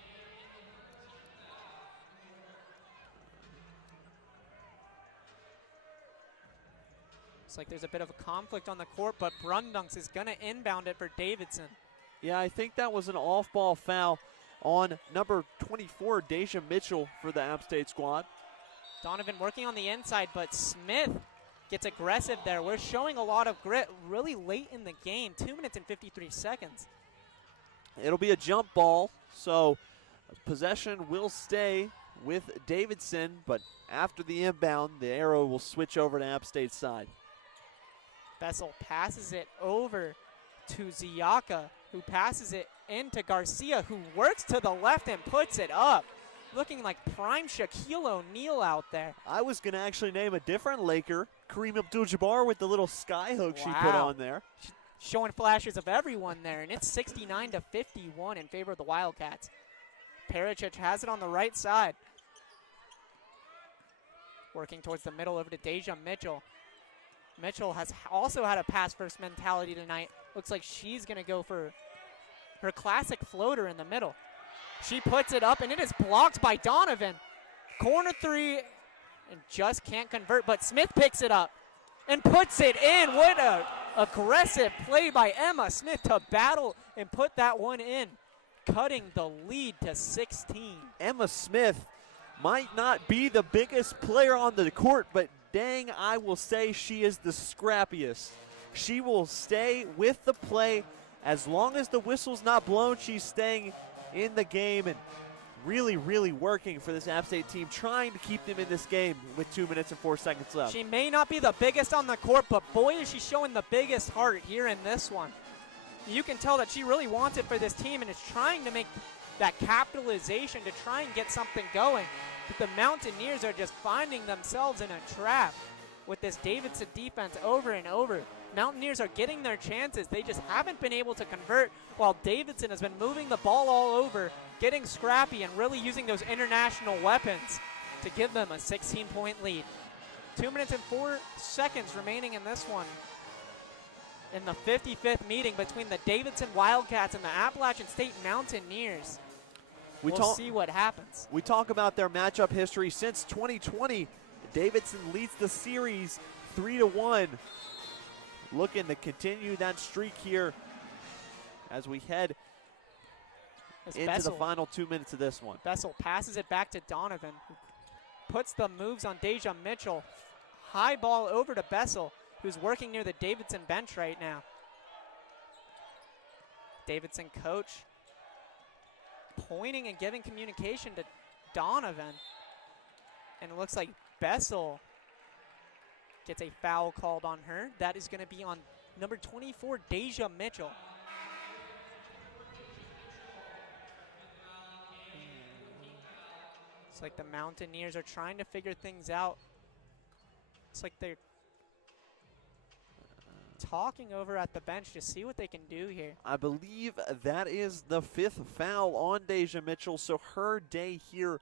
Looks like there's a bit of a conflict on the court, but Brundunks is going to inbound it for Davidson. Yeah, I think that was an off-ball foul on number 24, Deja Mitchell, for the App State squad. Donovan working on the inside, but Smith gets aggressive there. We're showing a lot of grit really late in the game, 2 minutes and 53 seconds. It'll be a jump ball, so possession will stay with Davidson, but after the inbound, the arrow will switch over to App State's side. Bessel passes it over to Ziaka, who passes it into Garcia, who works to the left and puts it up. Looking like prime Shaquille O'Neal out there. I was going to actually name a different Laker, Kareem Abdul-Jabbar, with the little sky hook she put on there. Showing flashes of everyone there, and it's 69-51 in favor of the Wildcats. Pericic has it on the right side. Working towards the middle over to Deja Mitchell. Mitchell has also had a pass-first mentality tonight. Looks like she's going to go for her classic floater in the middle. She puts it up, and it is blocked by Donovan. Corner three, and just can't convert, but Smith picks it up and puts it in. What an aggressive play by Emma Smith to battle and put that one in, cutting the lead to 16. Emma Smith might not be the biggest player on the court, but dang, I will say she is the scrappiest. She will stay with the play. As long as the whistle's not blown, she's staying in the game and really, really working for this App State team, trying to keep them in this game with 2 minutes and 4 seconds left. She may not be the biggest on the court, but boy, is she showing the biggest heart here in this one. You can tell that she really wants it for this team and is trying to make that capitalization to try and get something going. But the Mountaineers are just finding themselves in a trap with this Davidson defense over and over. Mountaineers are getting their chances. They just haven't been able to convert, while Davidson has been moving the ball all over, getting scrappy, and really using those international weapons to give them a 16-point lead. 2 minutes and 4 seconds remaining in this one. In the 55th meeting between the Davidson Wildcats and the Appalachian State Mountaineers. We'll see what happens. We talk about their matchup history since 2020. Davidson leads the series 3-1. Looking to continue that streak here as we head into the final 2 minutes of this one. Bessel passes it back to Donovan, who puts the moves on Deja Mitchell. High ball over to Bessel, who's working near the Davidson bench right now. Davidson coach pointing and giving communication to Donovan. And it looks like Bessel gets a foul called on her. That is going to be on number 24, Deja Mitchell. It's like the Mountaineers are trying to figure things out. It's like they're talking over at the bench to see what they can do here. I believe that is the 5th foul on Deja Mitchell, so her day here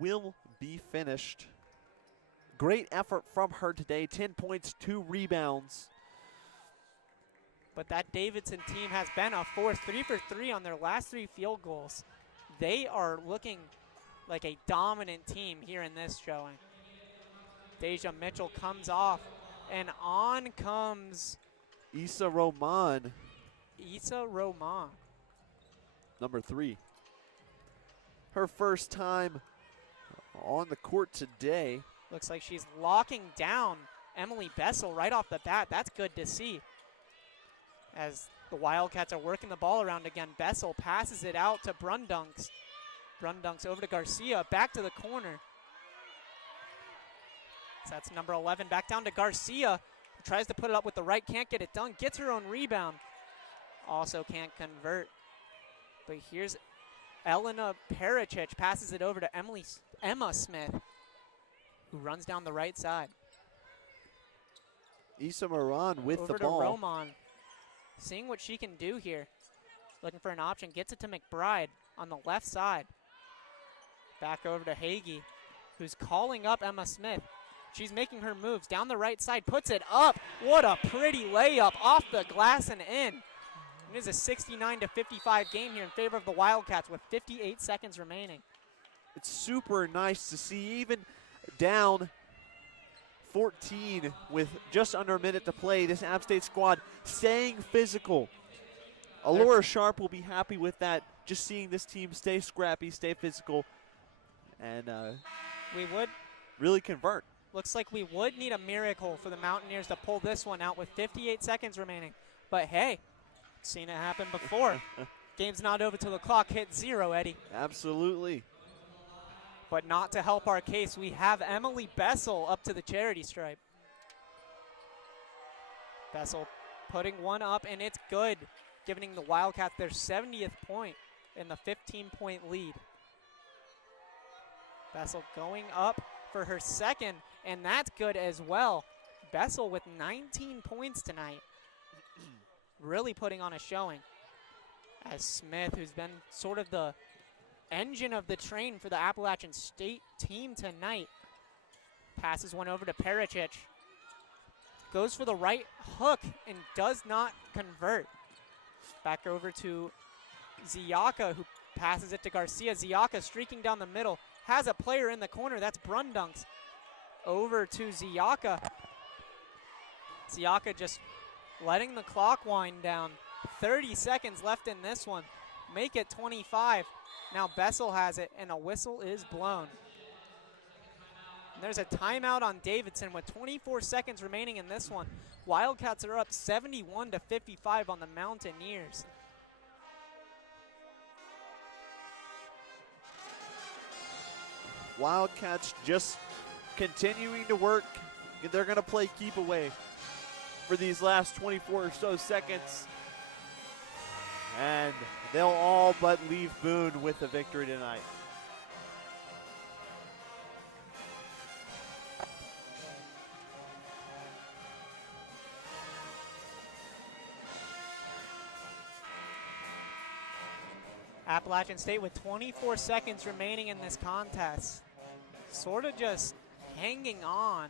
will be finished. Great effort from her today, 10 points, 2 rebounds. But that Davidson team has been a force, 3 for 3 on their last 3 field goals. They are looking like a dominant team here in this showing. Deja Mitchell comes off, and on comes Issa Roman. Issa Roman. Number 3. Her first time on the court today. Looks like she's locking down Emily Bessel right off the bat. That's good to see. As the Wildcats are working the ball around again, Bessel passes it out to Brundunks. Brundunks over to Garcia, back to the corner. So that's number 11, back down to Garcia. Who tries to put it up with the right, can't get it done, gets her own rebound. Also can't convert. But here's Elena Pericic, passes it over to Emma Smith, who runs down the right side. Issa Moran with over the ball. Over to Roman, seeing what she can do here. Looking for an option, gets it to McBride on the left side. Back over to Hagee, who's calling up Emma Smith. She's making her moves down the right side, puts it up. What a pretty layup off the glass and in. It is a 69-55 game here in favor of the Wildcats with 58 seconds remaining. It's super nice to see, even down 14 with just under a minute to play. This App State squad staying physical. Alora Sharp will be happy with that, just seeing this team stay scrappy, stay physical, and we would really convert. Looks like we would need a miracle for the Mountaineers to pull this one out with 58 seconds remaining. But hey, seen it happen before. Game's not over till the clock hits 0, Eddie. Absolutely. But not to help our case, we have Emily Bessel up to the charity stripe. Bessel putting one up, and it's good, giving the Wildcats their 70th point in the 15-point lead. Bessel going up for her second, and that's good as well. Bessel with 19 points tonight. Really putting on a showing. As Smith, who's been sort of the engine of the train for the Appalachian State team tonight, passes one over to Pericic. Goes for the right hook and does not convert. Back over to Ziaka, who passes it to Garcia. Ziaka streaking down the middle. Has a player in the corner. That's Brundunks. Over to Ziaka. Ziaka just letting the clock wind down. 30 seconds left in this one. Make it 25. Now Bessel has it, and a whistle is blown. And there's a timeout on Davidson with 24 seconds remaining in this one. Wildcats are up 71-55 on the Mountaineers. Wildcats just continuing to work. They're going to play keep away for these last 24 or so seconds. And they'll all but leave Boone with the victory tonight. Appalachian State with 24 seconds remaining in this contest. Sort of just hanging on,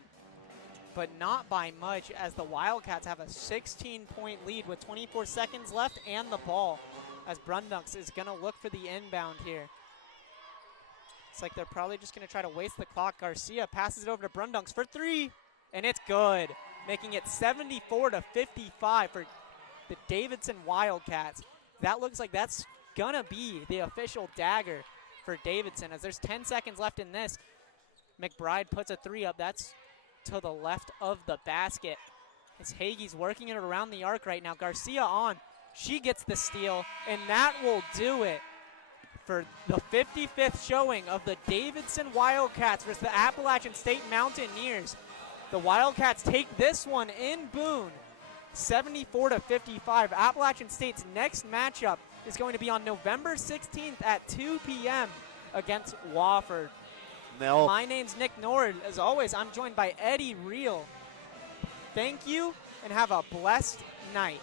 but not by much, as the Wildcats have a 16-point lead with 24 seconds left and the ball, as Brundunks is going to look for the inbound here. It's like they're probably just going to try to waste the clock. Garcia passes it over to Brundunks for three, and it's good, making it 74-55 for the Davidson Wildcats. That looks like that's going to be the official dagger for Davidson, as there's 10 seconds left in this. McBride puts a three up. That's to the left of the basket. As Hagee's working it around the arc right now. Garcia on. She gets the steal, and that will do it for the 55th showing of the Davidson Wildcats versus the Appalachian State Mountaineers. The Wildcats take this one in Boone, 74-55. Appalachian State's next matchup is going to be on November 16th at 2 p.m. against Wofford. My name's Nick Nord. As always, I'm joined by Eddie Reel. Thank you, and have a blessed night.